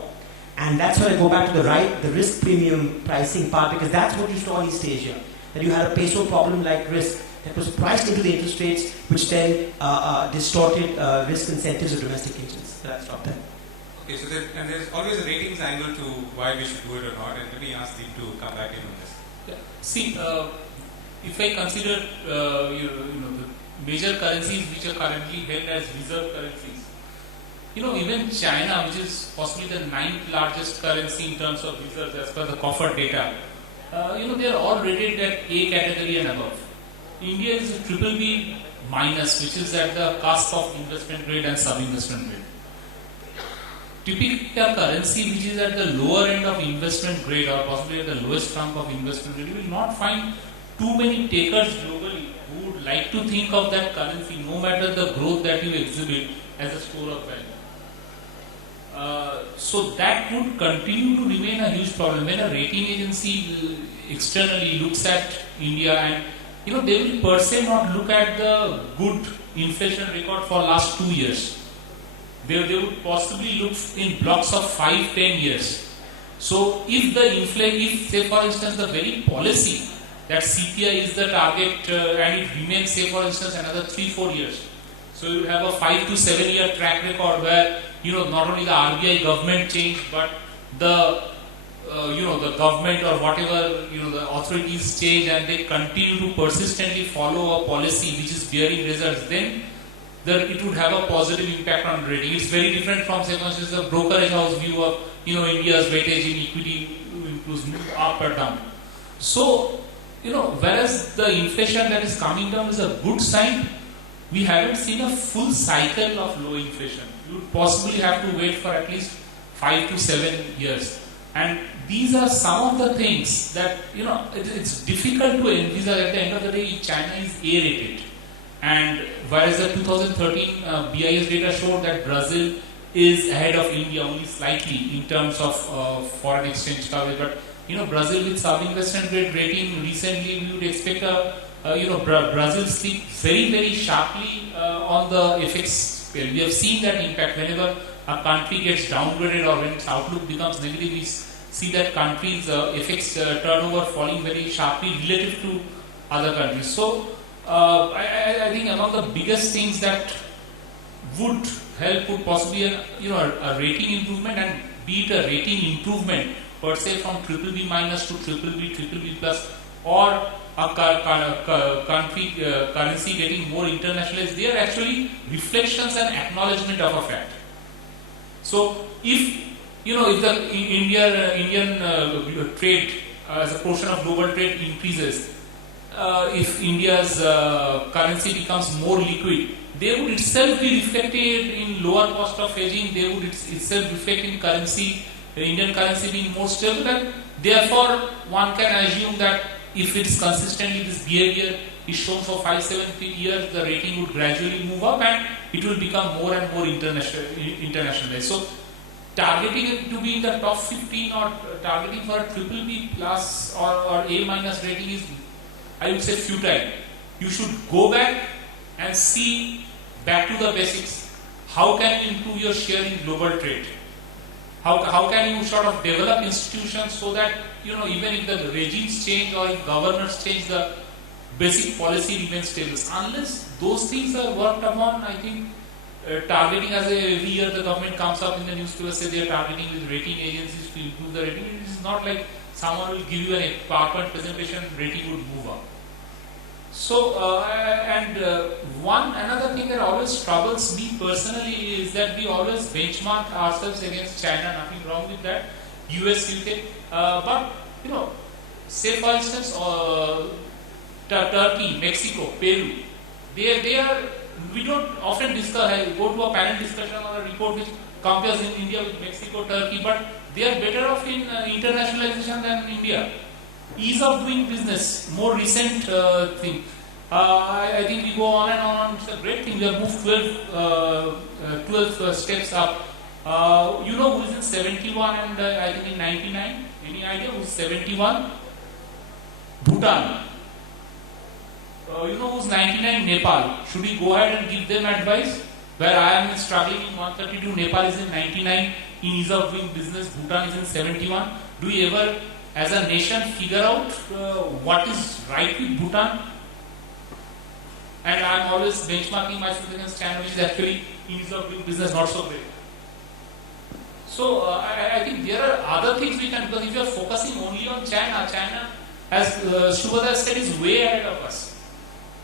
And that's where I go back to the risk premium pricing part, because that's what you saw in East Asia, that you had a peso problem like risk that was priced into the interest rates, which then distorted risk incentives of domestic agents. Let's stop there. Okay, so there's always a ratings angle to why we should do it or not, and let me ask Deep to come back in on this. Yeah. See, if I consider the major currencies which are currently held as reserve currencies, even China, which is possibly the 9th largest currency in terms of reserves as per the COFR data, they are all rated at A category and above. India is a BBB minus, which is at the cusp of investment grade and sub-investment grade. Typical currency which is at the lower end of investment grade or possibly at the lowest trunk of investment grade, you will not find too many takers globally who would like to think of that currency, no matter the growth that you exhibit, as a store of value. So that would continue to remain a huge problem. When a rating agency externally looks at India, and they will per se not look at the good inflation record for last 2 years. They would possibly look in blocks of 5-10 years. So if say for instance the very policy that CPI is the target and it remains, say for instance, another 3-4 years. So you have a 5 to 7 year track record where not only the RBI government changed, but the the government or whatever the authorities change, and they continue to persistently follow a policy which is bearing results. Then it would have a positive impact on rating. It's very different from, say, for instance, the brokerage house view of India's weightage in equity improves up or down. So whereas the inflation that is coming down is a good sign, we haven't seen a full cycle of low inflation. You would possibly have to wait for at least 5 to 7 years. And these are some of the things that it's difficult to envisage. At the end of the day, China is A-rated. And whereas the 2013 BIS data showed that Brazil is ahead of India only slightly in terms of foreign exchange coverage, but Brazil with sub-investment grade rating recently, we would expect Brazil slip very, very sharply on the FX scale. We have seen that impact whenever a country gets downgraded or when its outlook becomes negative. We see that countries' FX turnover falling very sharply relative to other countries. So I think among the biggest things that would help would possibly a rating improvement, and be it a rating improvement per se from BBB minus to BBB plus, or a country currency getting more internationalized. They are actually reflections and acknowledgement of a fact. So if if the Indian trade as a portion of global trade increases, if India's currency becomes more liquid, they would itself be reflected in lower cost of hedging. They would itself reflect in currency, the Indian currency being more stable, and therefore one can assume that if it's consistently this behavior is shown for 5-7 years, the rating would gradually move up and it will become more and more internationalized. So targeting it to be in the top 15 or targeting for a BBB plus or A minus rating is, I would say, futile. You should go back and see back to the basics. How can you improve your share in global trade? How can you sort of develop institutions so that even if the regimes change or if governors change, the basic policy remains stable? Unless those things are worked upon. I think targeting, as every year the government comes up in the newspaper, say they are targeting with rating agencies to improve the rating. It is not like someone will give you a PowerPoint presentation, rating would move up. So, another thing that always troubles me personally is that we always benchmark ourselves against China. Nothing wrong with that. US, UK, but say for instance, Turkey, Mexico, Peru, they are. We don't often discuss. Go to a panel discussion or a report which compares in India with Mexico, Turkey, but they are better off in internationalization than India. Ease of doing business, more recent thing. I think we go on and on. It's a great thing. We have moved 12 steps up. Who is in 71 and I think in 99? Any idea who's 71? Bhutan. Who's 99? Nepal. Should we go ahead and give them advice? Where I am struggling in 132, Nepal is in 99. In ease of doing business, Bhutan is in 71. Do we ever, as a nation, figure out what is right with Bhutan? And I am always benchmarking myself against China, which is actually in ease of doing business not so great. So I think there are other things we can, because if you are focusing only on China, as Shubhadra said, is way ahead of us.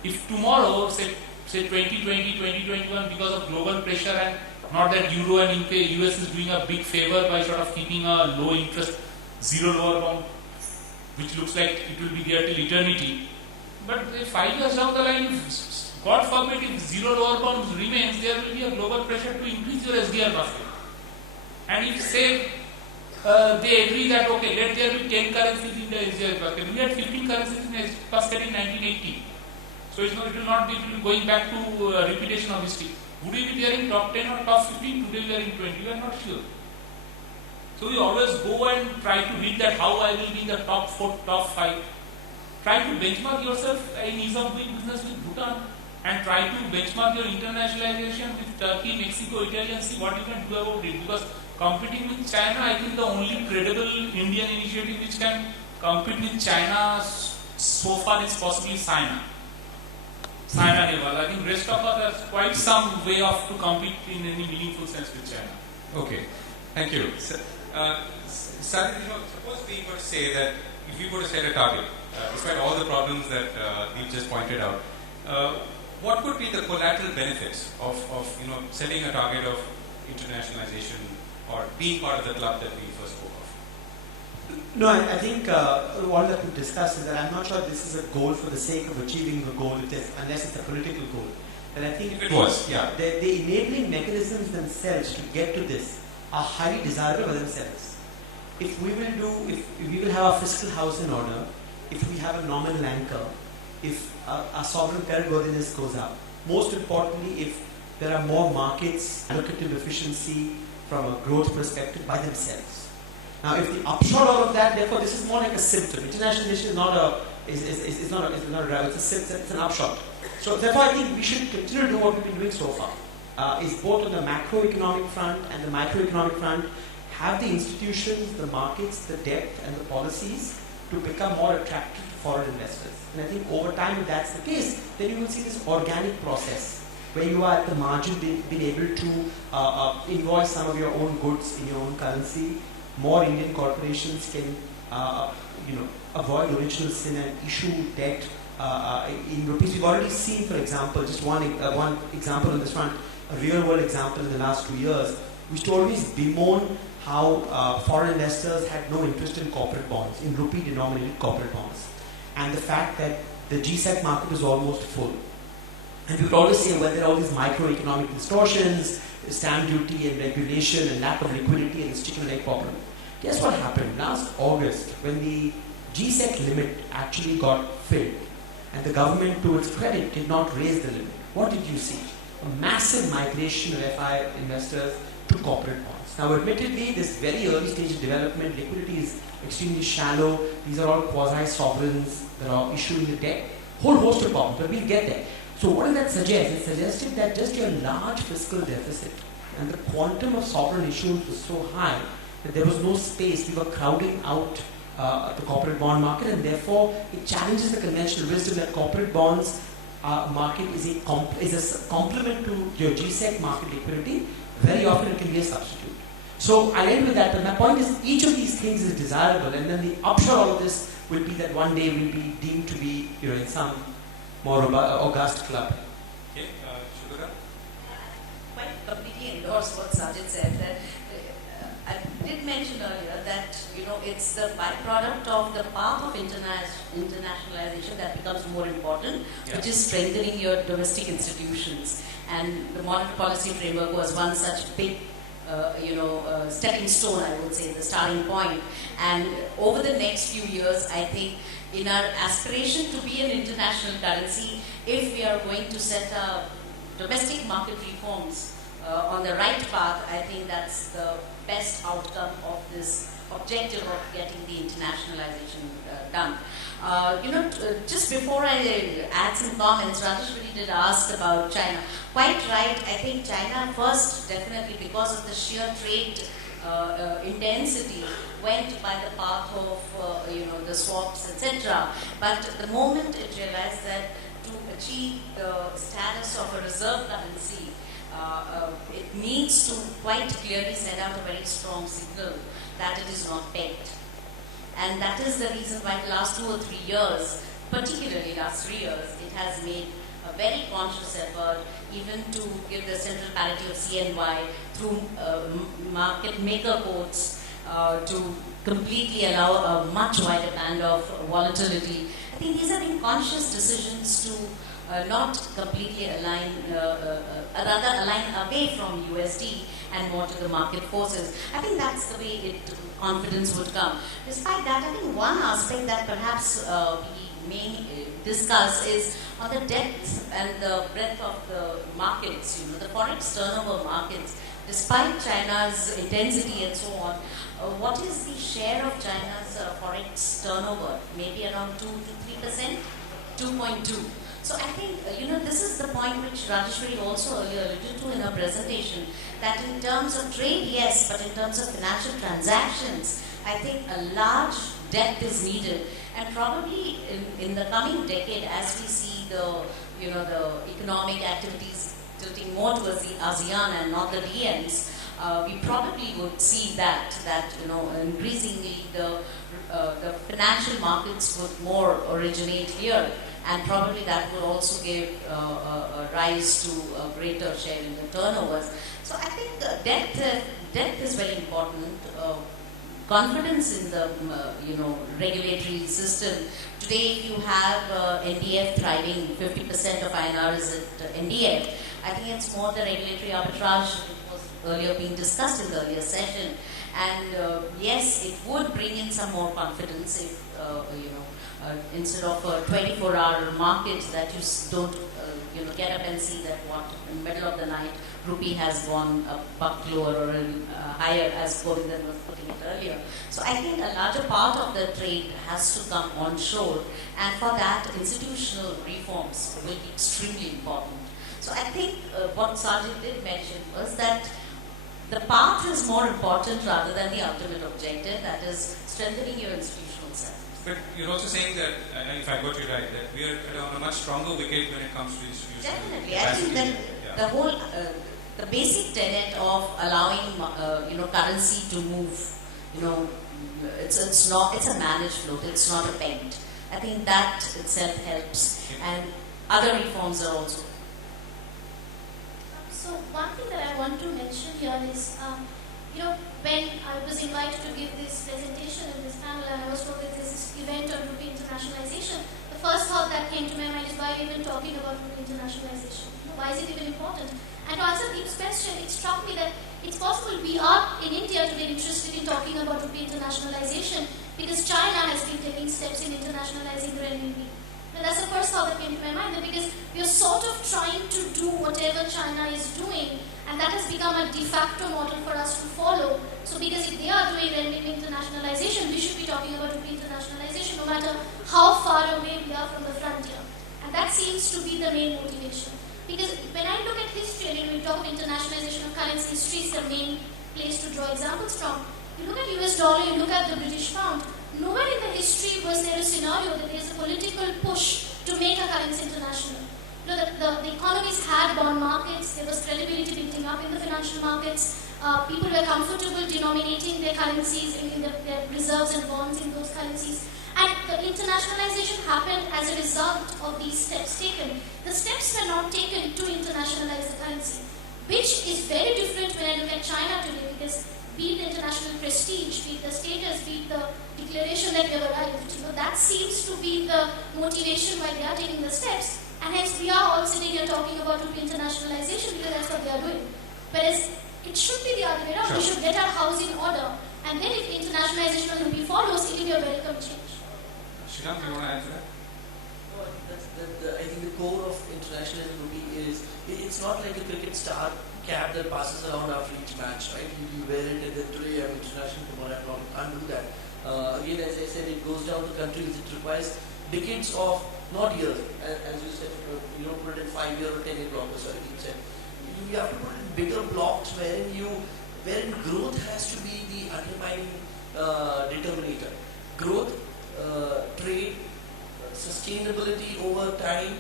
If tomorrow, say 2020, 2021, because of global pressure and not that Euro and US is doing a big favor by sort of keeping a low interest, zero lower bound, which looks like it will be there till eternity. But 5 years down the line, God forbid, if zero lower bound remains, there will be a global pressure to increase your SDR basket. And if say they agree that okay, let there be 10 currencies in the SDR basket. We had 15 currencies in the SDR basket in 1980. So it will not be going back to repetition of history. Would we be there in top 10 or top 15? Today we are in 20. We are not sure. So we always go and try to read that how I will be in the top 4, top 5. Try to benchmark yourself in ease of doing business with Bhutan and try to benchmark your internationalization with Turkey, Mexico, Italy and see what you can do about it. Because competing with China, I think the only credible Indian initiative which can compete with China so far is possibly China. I think rest of us have quite some way off to compete in any meaningful sense with China. Okay, thank you. So, suppose we were to say that if we were to set a target, despite all the problems that we've just pointed out, what would be the collateral benefits of setting a target of internationalization or being part of the club that we first spoke of? No, I think all that we discussed is that I'm not sure this is a goal for the sake of achieving the goal, unless it's a political goal. And I think if it was, yeah. The enabling mechanisms themselves to get to this are highly desirable by themselves. If we will have our fiscal house in order, if we have a nominal anchor, if our sovereign creditworthiness goes up, most importantly, if there are more markets, allocative efficiency from a growth perspective by themselves. Now, if the upshot of that, therefore, this is more like a symptom. Internationalization is not a driver. It's an upshot. So, therefore, I think we should continue to do what we've been doing so far. Is both on the macroeconomic front and the microeconomic front, have the institutions, the markets, the debt, and the policies to become more attractive to foreign investors. And I think over time, if that's the case, then you will see this organic process where you are at the margin being able to invoice some of your own goods in your own currency. More Indian corporations can, avoid original sin and issue debt in rupees. We've already seen, for example, just one example on this front, a real-world example in the last 2 years. We used to always bemoan how foreign investors had no interest in corporate bonds, in rupee-denominated corporate bonds, and the fact that the GSEC market was almost full. And we would always say, well, there are all these microeconomic distortions, stamp duty and regulation and lack of liquidity and this chicken and egg problem. Guess what happened? Last August, when the GSEC limit actually got filled and the government, to its credit, did not raise the limit, what did you see? A massive migration of FI investors to corporate bonds. Now, admittedly, this very early stage of development, liquidity is extremely shallow. These are all quasi-sovereigns that are issuing the debt. Whole host of problems, but we'll get there. So what did that suggest? It suggested that just your large fiscal deficit and the quantum of sovereign issuance was so high that there was no space. We were crowding out the corporate bond market, and therefore it challenges the conventional wisdom that corporate bonds market is a complement to your GSEC market liquidity, very often it can be a substitute. So I'll end with that, but my point is each of these things is desirable, and then the upshot of all of this will be that one day we'll be deemed to be, in some more august club. Okay, Shubhra? Quite completely endorse what Sajid said. That I did mention earlier that it's the byproduct of the path of internationalization that becomes more important, which is strengthening your domestic institutions. And the monetary policy framework was one such big stepping stone, I would say, the starting point. And over the next few years, I think in our aspiration to be an international currency, if we are going to set up domestic market reforms on the right path, I think that's the best outcome of this objective of getting the internationalization done. Just before I add some comments, Rajeshwari did ask about China. Quite right, I think China first, definitely because of the sheer trade intensity, went by the path of the swaps, etc. But the moment it realized that to achieve the status of a reserve currency, it needs to quite clearly send out a very strong signal that it is not pegged. And that is the reason why the last 2 or 3 years, particularly last 3 years, it has made a very conscious effort even to give the central parity of CNY through market maker codes to completely allow a much wider band of volatility. I think these have been conscious decisions to not completely align, rather align away from USD and more to the market forces. I think that's the way confidence would come. Despite that, I think one aspect that perhaps we may discuss is on the depth and the breadth of the markets, the forex turnover markets. Despite China's intensity and so on, what is the share of China's forex turnover? Maybe around 2 to 3%, 2.2. So I think, this is the point which Rajeshwari also earlier alluded to in her presentation, that in terms of trade, yes, but in terms of financial transactions, I think a large depth is needed. And probably in the coming decade, as we see the economic activities tilting more towards the ASEAN and not the DMs, we probably would see that increasingly the financial markets would more originate here. And probably that will also give a rise to a greater share in the turnovers. So I think depth is very important. Confidence in the regulatory system. Today, if you have NDF thriving, 50% of INR is at NDF. I think it's more the regulatory arbitrage that was earlier being discussed in the earlier session. And yes, it would bring in some more confidence if instead of a 24-hour market that you don't get up and see that in the middle of the night rupee has gone a buck lower or higher, as Govindan was putting it earlier. So I think a larger part of the trade has to come onshore, and for that institutional reforms will be extremely important. So I think what Sajid did mention was that the path is more important rather than the ultimate objective, that is strengthening your institutional setup. But you're also saying that, if I got you right, that we are on a much stronger wicket when it comes to institutional Definitely. capacity. I think that the whole, the basic tenet of allowing, currency to move, it's a managed float, it's not a pegged. I think that itself helps. And other reforms are also. So one thing that I want to mention here is, when I was invited to give this presentation in this panel and I was told that this is event on rupee internationalization, the first thought that came to my mind is why are we even talking about rupee internationalization? Why is it even important? And to answer Deep's question, it struck me that it's possible we are in India today interested in talking about rupee internationalization because China has been taking steps in internationalizing the renminbi. And that's the first thought that came to my mind, because we are sort of trying to do whatever China is doing, and that has become a de facto model for us to follow. So because if they are doing renminbi internationalization, we should be talking about rupee internationalization no matter how far away we are from the frontier. And that seems to be the main motivation. Because when I look at history, and when we talk of internationalization of currency, history is the main place to draw examples from. You look at US dollar, you look at the British pound, nowhere in the history was there a scenario that there is a political push to make a currency international. the economies had bond markets, there was credibility building up in the financial markets, people were comfortable denominating their currencies in their reserves and bonds in those currencies. And the internationalization happened as a result of these steps taken. The steps were not taken to internationalize the currency, which is very different when I look at China today, because be it the international prestige, be it the status, be it the declaration that we have arrived, that seems to be the motivation why they are taking the steps. And hence we are all sitting here talking about rupee internationalization because that's what they are doing. Whereas it should be the other way around. Sure. We should get our house in order. And then if internationalization of rupee follows, it will be a welcome change. Sriram, do you want to add to that? No, I think the core of international rugby is, it's not like a cricket star cap that passes around after each match, right? You wear it and then today I'm international, tomorrow I'm not. Can't do that. Again, as I said, it goes down to countries. It requires decades of, not years, as you said, you don't put it in 5-year or 10-year blocks, or you said. You have to put it in bigger blocks wherein growth has to be the underlying determinator. Growth, trade, sustainability over time,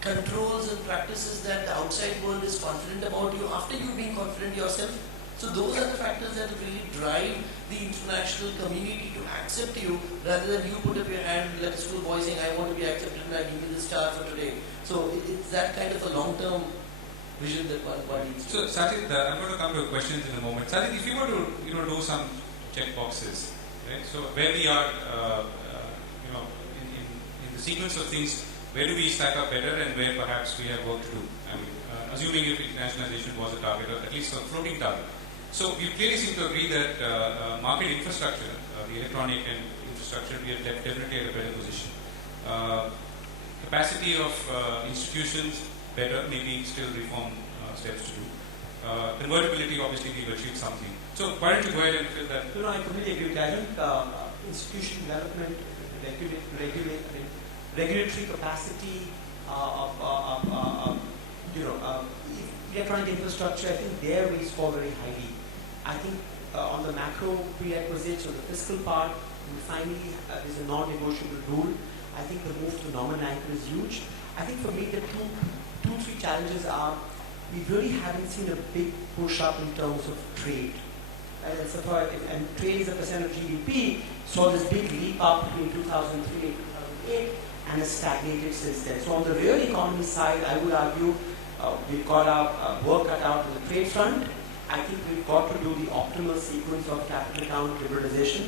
controls and practices that the outside world is confident about you after you've been confident yourself. So those are the factors that really drive the international community to accept you, rather than you put up your hand like a schoolboy saying, I want to be accepted and I give you the star for today. So it's that kind of a long-term vision that one needs. So Sajid, I'm going to come to questions in a moment. Sajid, if you were to do some check boxes, right? So where we are, in the sequence of things, where do we stack up better and where perhaps we have work to do? I mean, assuming if internationalization was a target, or at least a floating target. So we clearly seem to agree that market infrastructure, the electronic and infrastructure, we are definitely at a better position. Capacity of institutions, better, maybe still reform steps to do. Convertibility, obviously we've achieved something. So why don't you go ahead and fill that? No, I completely agree with that. I think institution development, regulatory capacity, electronic infrastructure, I think there we score very highly. I think on the macro prerequisites, on the fiscal part, we finally, there's a non-negotiable rule. I think the move to nominal anchor is huge. I think for me the three challenges are, we really haven't seen a big push up in terms of trade. And trade is a percent of GDP, saw this big leap up between 2003 and 2008 and has stagnated since then. So on the real economy side, I would argue we've got our work cut out on the trade front. I think we've got to do the optimal sequence of capital account liberalization.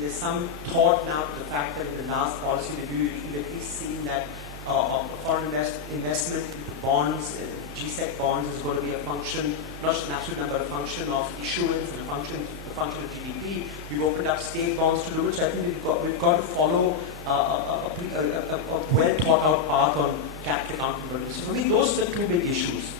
There's some thought now to the fact that in the last policy review, you've at least seen that foreign investment into bonds, GSEC bonds is going to be a function, not just an absolute number, a function of issuance and a function of GDP. We've opened up state bonds to do it, so I think we've got to follow a well thought out path on capital account conversion. So for me, those are the two big issues.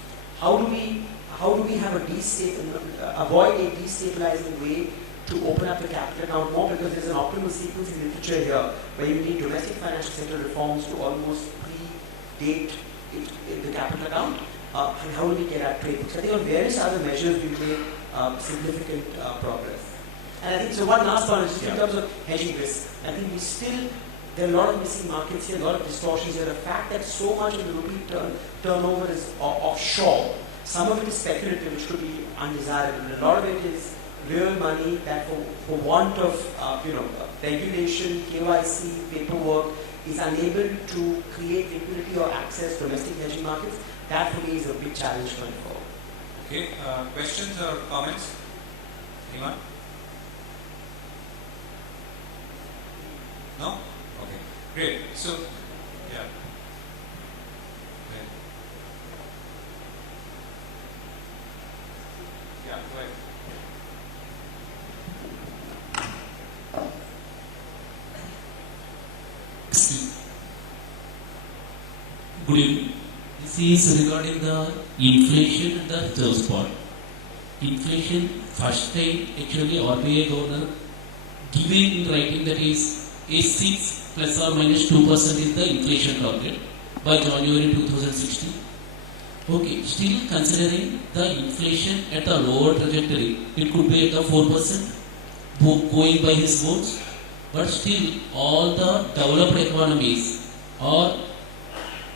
How do we have avoid a destabilizing way to open up the capital account more, because there's an optimal sequence in literature here where you need domestic financial sector reforms to almost predate the capital account. And how do we get at trade? So I think on various other measures we've made significant progress. And I think, so one last one is just in terms of hedging risk. I think there are a lot of missing markets here, a lot of distortions here. The fact that so much of the rupee turnover is offshore, some of it is speculative, which could be undesirable, and a lot of it is real money that for want of regulation, KYC, paperwork, is unable to create liquidity or access domestic hedging markets. That for me is a big challenge going forward. Okay, questions or comments? Anyone? No? Okay, great. So, yeah. Okay. Yeah, go ahead. Good evening. This is regarding the inflation and the reserve spot. Inflation, first time actually RBI governor giving in writing that is A6 plus or minus 2% is the inflation target by January 2016. Okay, still considering the inflation at a lower trajectory, it could be at the 4% going by his words, but still all the developed economies are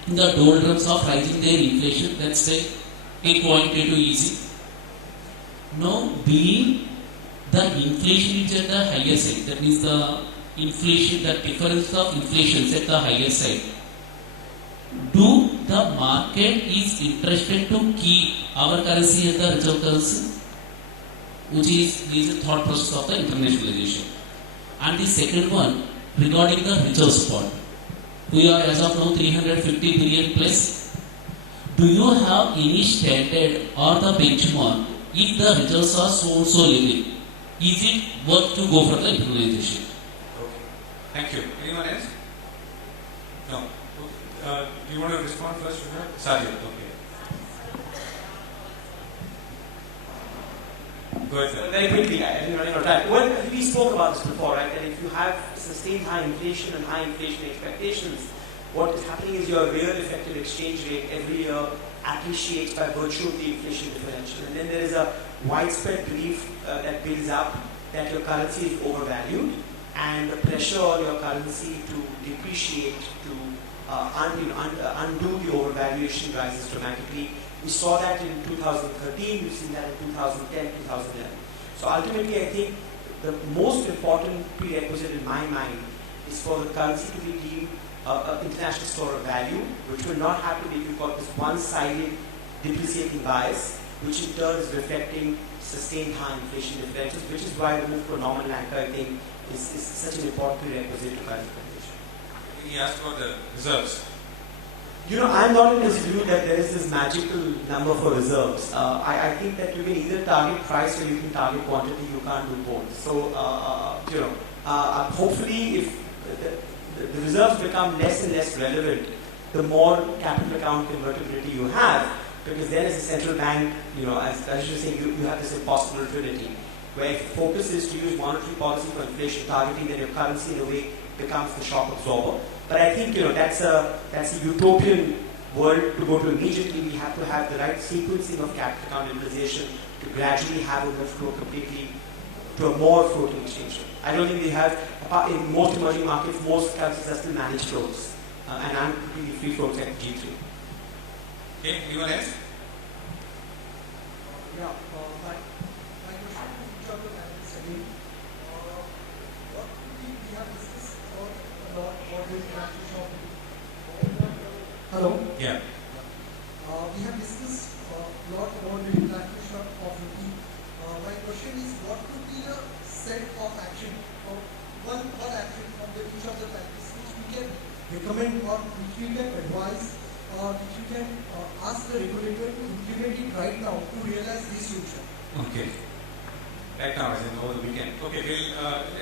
in the doldrums of rising their inflation. Let's say a quantitative easy. Now, being the inflation is at the higher side, that means the inflation, the difference of inflation is at the higher side. Do the market is interested to keep our currency as the reserve currency, which is the thought process of the internationalization. And the second one, regarding the reserve spot, we are as of now 350 billion plus. Do you have any standard or the benchmark if the reserves are so level? Is it worth to go for the internationalization? Okay. Thank you. Anyone else? No. Do you want to respond first? Sajid, okay. Go ahead, sir. Very quickly, I think running out of time. Well, we spoke about this before, right? That if you have sustained high inflation and high inflation expectations, what is happening is your real effective exchange rate every year appreciates by virtue of the inflation differential. And then there is a widespread belief that builds up that your currency is overvalued, and the pressure on your currency to depreciate, to undo the overvaluation rises dramatically. We saw that in 2013, we've seen that in 2010, 2011. So ultimately, I think the most important prerequisite in my mind is for the currency to be deemed an international store of value, which will not happen if you've got this one-sided depreciating bias, which in turn is reflecting sustained high inflation differentials, which is why the move to a nominal anchor, I think, is such an important prerequisite to currency conversion. He asked about the reserves. I'm not in this view that there is this magical number for reserves. I think that you can either target price or you can target quantity. You can't do both. So, hopefully, if the reserves become less and less relevant, the more capital account convertibility you have, because then as a central bank, as you were saying, you have this impossible trinity, where if the focus is to use monetary policy for inflation targeting, then your currency in a way becomes the shock absorber. But I think that's a utopian world to go to immediately. We have to have the right sequencing of capital account utilization to gradually have a move to completely to a more floating exchange rate. I don't think we have, in most emerging markets, most currencies are still managed floats, and I'm completely free floats at G3. Okay, anyone else? My question is each of the panelists again. What we have discussed a lot about the international shopping. Hello? Yeah. We have discussed a lot about the international shopping of rupee. My question is, what could be the set of action, or one action from each of the panelists which we can recommend or which we can advise or which you can ask the regulator to implement it right now to realize this future? Okay. Right now, as in over the weekend. Okay,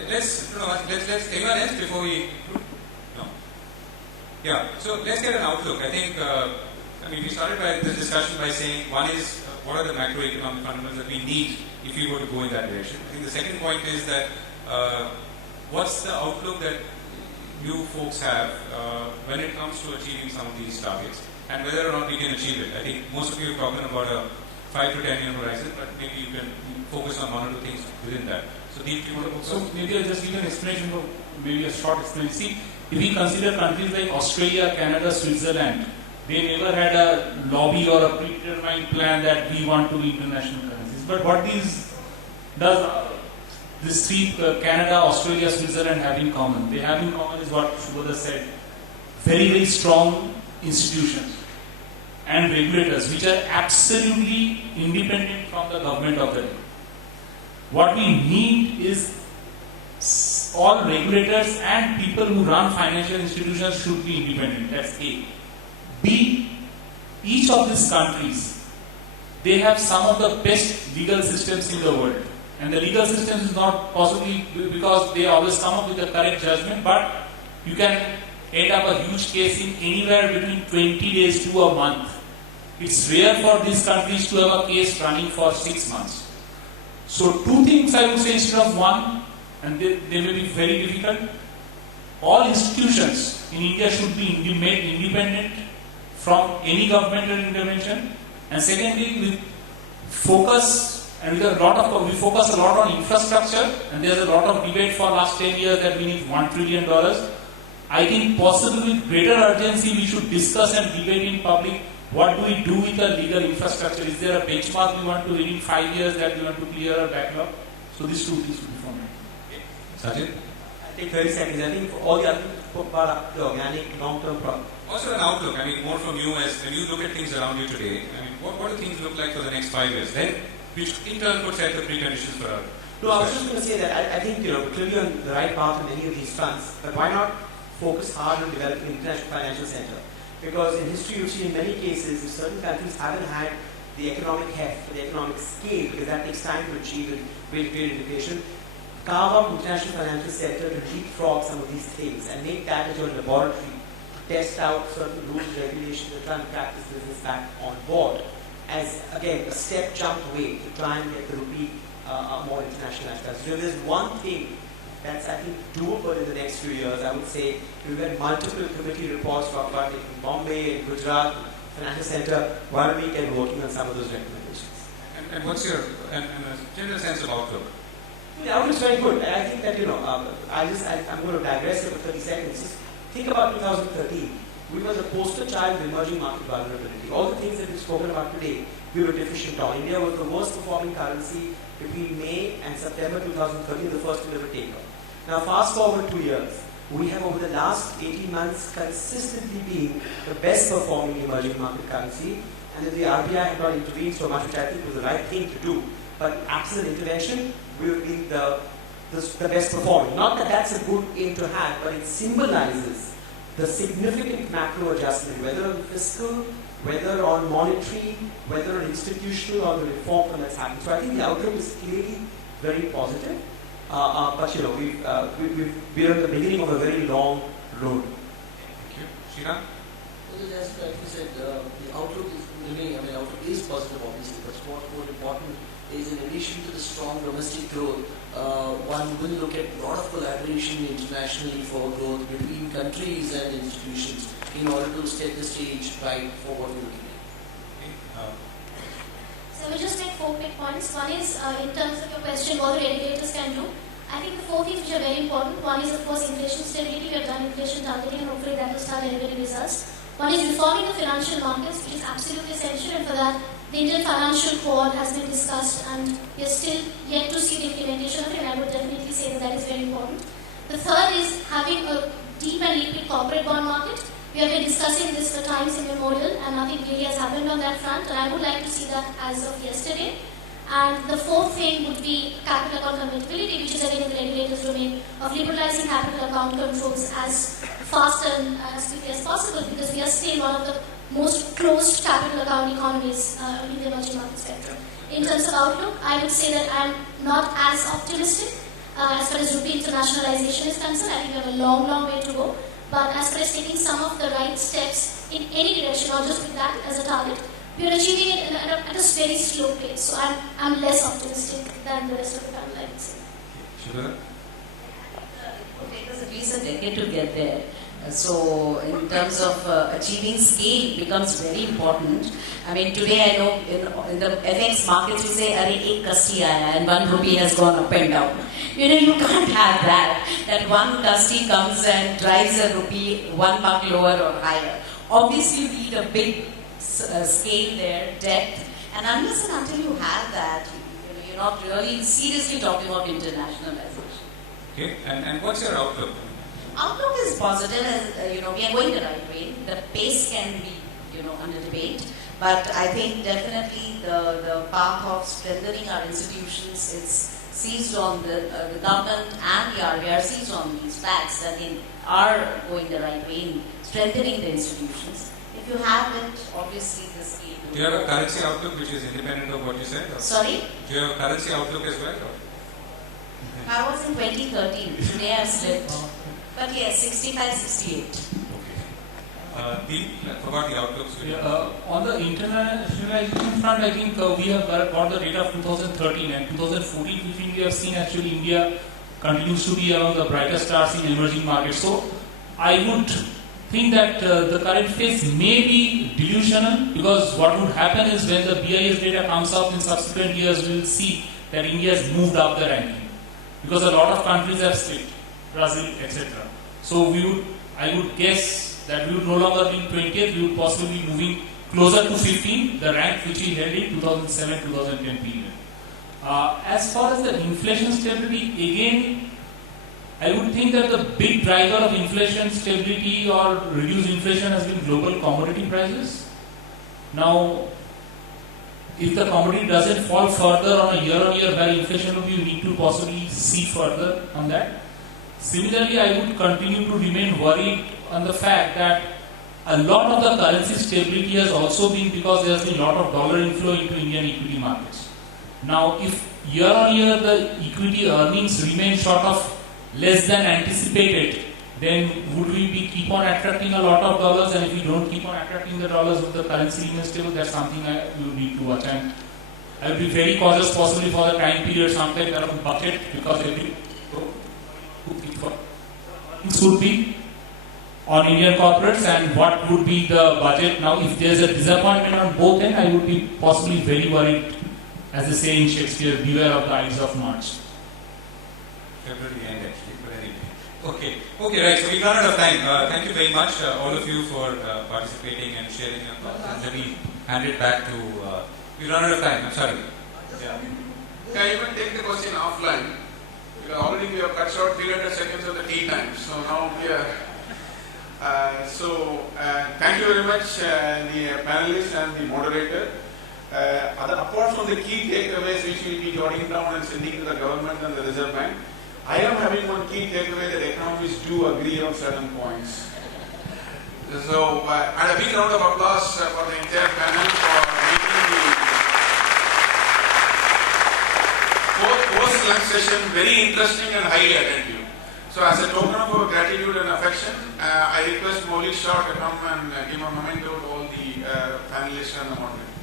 let's anyone else before we. No. Yeah. So let's get an outlook. I think. We started by this discussion by saying one is what are the macroeconomic fundamentals that we need if we were to go in that direction. I think the second point is that what's the outlook that you folks have when it comes to achieving some of these targets, and whether or not we can achieve it. I think most of you are talking about a 5 to 10 year horizon, but maybe you can focus on one or two things within that. So, Deep, you want to focus? So maybe I'll just give an explanation, maybe a short explanation. See, if we consider countries like Australia, Canada, Switzerland, they never had a lobby or a predetermined plan that we want to be international currencies. But what these three, Canada, Australia, Switzerland, have in common? They have in common is what Subodha said. Very, very strong institutions and regulators which are absolutely independent from the government of the day. What we need is all regulators and people who run financial institutions should be independent. That's A. B, each of these countries, they have some of the best legal systems in the world. And the legal system is not possibly because they always come up with the correct judgment, but you can end up a huge case in anywhere between 20 days to a month. It's rare for these countries to have a case running for 6 months. So two things I would say instead of one, and they may be very difficult. All institutions in India should be made independent from any governmental intervention. And secondly, we focus a lot on infrastructure, and there's a lot of debate for last 10 years that we need $1 trillion. I think possibly with greater urgency we should discuss and debate in public what do we do with the legal infrastructure. Is there a benchmark we want to read in 5 years that we want to clear our backlog? So these two things should be formed. Sajid? I think 30 seconds. I think for all the other about the organic long-term problem. Also an outlook, I mean, more from you as when you look at things around you today, I mean, what do things look like for the next 5 years? Then, which in turn could set the preconditions for our No, I was just going to say that I think, we're clearly on the right path on many of these fronts, but why not focus hard on developing an international financial center? Because in history, you've seen in many cases, if certain countries haven't had the economic heft, the economic scale, because that takes time to achieve and build great integration, carve out international financial center to leapfrog some of these things and make that into a laboratory to test out certain rules, regulations, and try and practice business back on board as, again, a step jump away to try and get the rupee more internationalized. So if there's one thing that's, I think, doable in the next few years, I would say we've got multiple committee reports talk about it in Bombay, in Gujarat, Financial Center. Why don't we get working on some of those recommendations? And what's your general sense of outlook? The outlook is very good. I think that, I'm going to digress here for 30 seconds. Just think about 2013. We were the poster child of emerging market vulnerability. All the things that we've spoken about today, we were deficient on. India was the worst performing currency between May and September 2013, the first to ever take off. Now fast forward 2 years. We have over the last 18 months consistently been the best performing emerging market currency. And if the RBI had not intervened so much, which I think was the right thing to do, but absent intervention, we would be the best performing. Not that that's a good aim to have, but it symbolizes the significant macro adjustment, whether on fiscal, whether on monetary, whether on institutional or the reform that's happened. So I think the outlook is clearly very positive. But we're at the beginning of a very long road. Thank you. Sriram? Well, as you said, the outlook is remaining, outlook is positive obviously, but what's more important is in addition to the strong domestic growth, one will look at a lot of collaboration internationally for growth between countries and institutions in order to set the stage right for what we're looking at. So we'll just make 4 quick points. One is in terms of your question, what the regulators can do. I think the 4 things which are very important. One is of course inflation stability. We have done inflation targeting and hopefully that will start delivering results. One is reforming the financial markets, which is absolutely essential, and for that the Indian Financial Code has been discussed and we are still yet to see the implementation of it, and I would definitely say that is very important. The third is having a deep and liquid corporate bond market. We have been discussing this for times immemorial and nothing really has happened on that front, and I would like to see that as of yesterday. And the fourth thing would be capital account convertibility, which is again in the regulator's domain of liberalizing capital account controls as fast and as quickly as possible, because we are still one of the most closed capital account economies in the emerging market spectrum. In terms of outlook, I would say that I am not as optimistic as far as rupee internationalization is concerned. I think we have a long, long way to go. But as far as taking some of the right steps in any direction, or just with that as a target, we are achieving it at a very slow pace. So I'm less optimistic than the rest of the panel, I would say. Shubhra? It will take us at least a decade to get there. So in terms of achieving scale becomes very important. I mean, today I know in the FX markets we say, "Arey ek kasti aaya," and 1 rupee has gone up and down. You can't have that. That 1 kasti comes and drives a rupee 1 buck lower or higher. Obviously, you need a big scale there, depth, and unless and until you have that, you're not really seriously talking about internationalization. Okay, and what's your outlook? Outlook is positive, as we are going the right way. The pace can be, under debate, but I think definitely the path of strengthening our institutions, it's seized on the government and the RBI are seized on these facts that they are going the right way in strengthening the institutions. If you have it, obviously the scale. Do you have a currency outlook which is independent of what you said? Or? Sorry? Do you have a currency outlook as well? Or? I was in 2013. Today I've slipped. But yes, 65, 68. Okay. About the outlooks. On the internationalization front, I think we have got the data of 2013 and 2014-15. We have seen actually India continues to be among the brightest stars in emerging markets. So I would think that the current phase may be delusional, because what would happen is when the BIS data comes out in subsequent years, we will see that India has moved up the ranking, because a lot of countries have slipped, Brazil, etc. So I would guess that we would no longer be in 20th, we would possibly be moving closer to 15, the rank which we held in 2007-2010 period. As far as the inflation stability, again, I would think that the big driver of inflation stability or reduced inflation has been global commodity prices. Now, if the commodity doesn't fall further on a year-on-year where inflation will be, you need to possibly see further on that. Similarly, I would continue to remain worried on the fact that a lot of the currency stability has also been because there has been a lot of dollar inflow into Indian equity markets. Now, if year-on-year the equity earnings remain short of less than anticipated, then would we keep on attracting a lot of dollars? And if we don't keep on attracting the dollars with the currency remains stable, that's something we would need to watch. And I will be very cautious possibly for the time period, sometime around bucket, because every things would be on Indian corporates and what would be the budget. Now, if there's a disappointment on both ends, I would be possibly very worried. As they say in Shakespeare, beware of the Ides of March. February end actually, but anyway. Okay, right, so we've run out of time. Thank you very much, all of you, for participating and sharing your thoughts. And let me hand it back to, we've run out of time, I'm sorry. Yeah, you can take the question offline, because already we have cut short 300 seconds of the tea time, so now we are, thank you very much, the panelists and the moderator. Apart from the key takeaways which we will be jotting down and sending to the government and the Reserve Bank, I am having one key takeaway that economists do agree on certain points. So, and a big round of applause for the entire panel for making the post-lunch session very interesting and highly attentive. So, as a token of our gratitude and affection, I request Maulik Shah to come and give a memento to all the panelists and the moderator.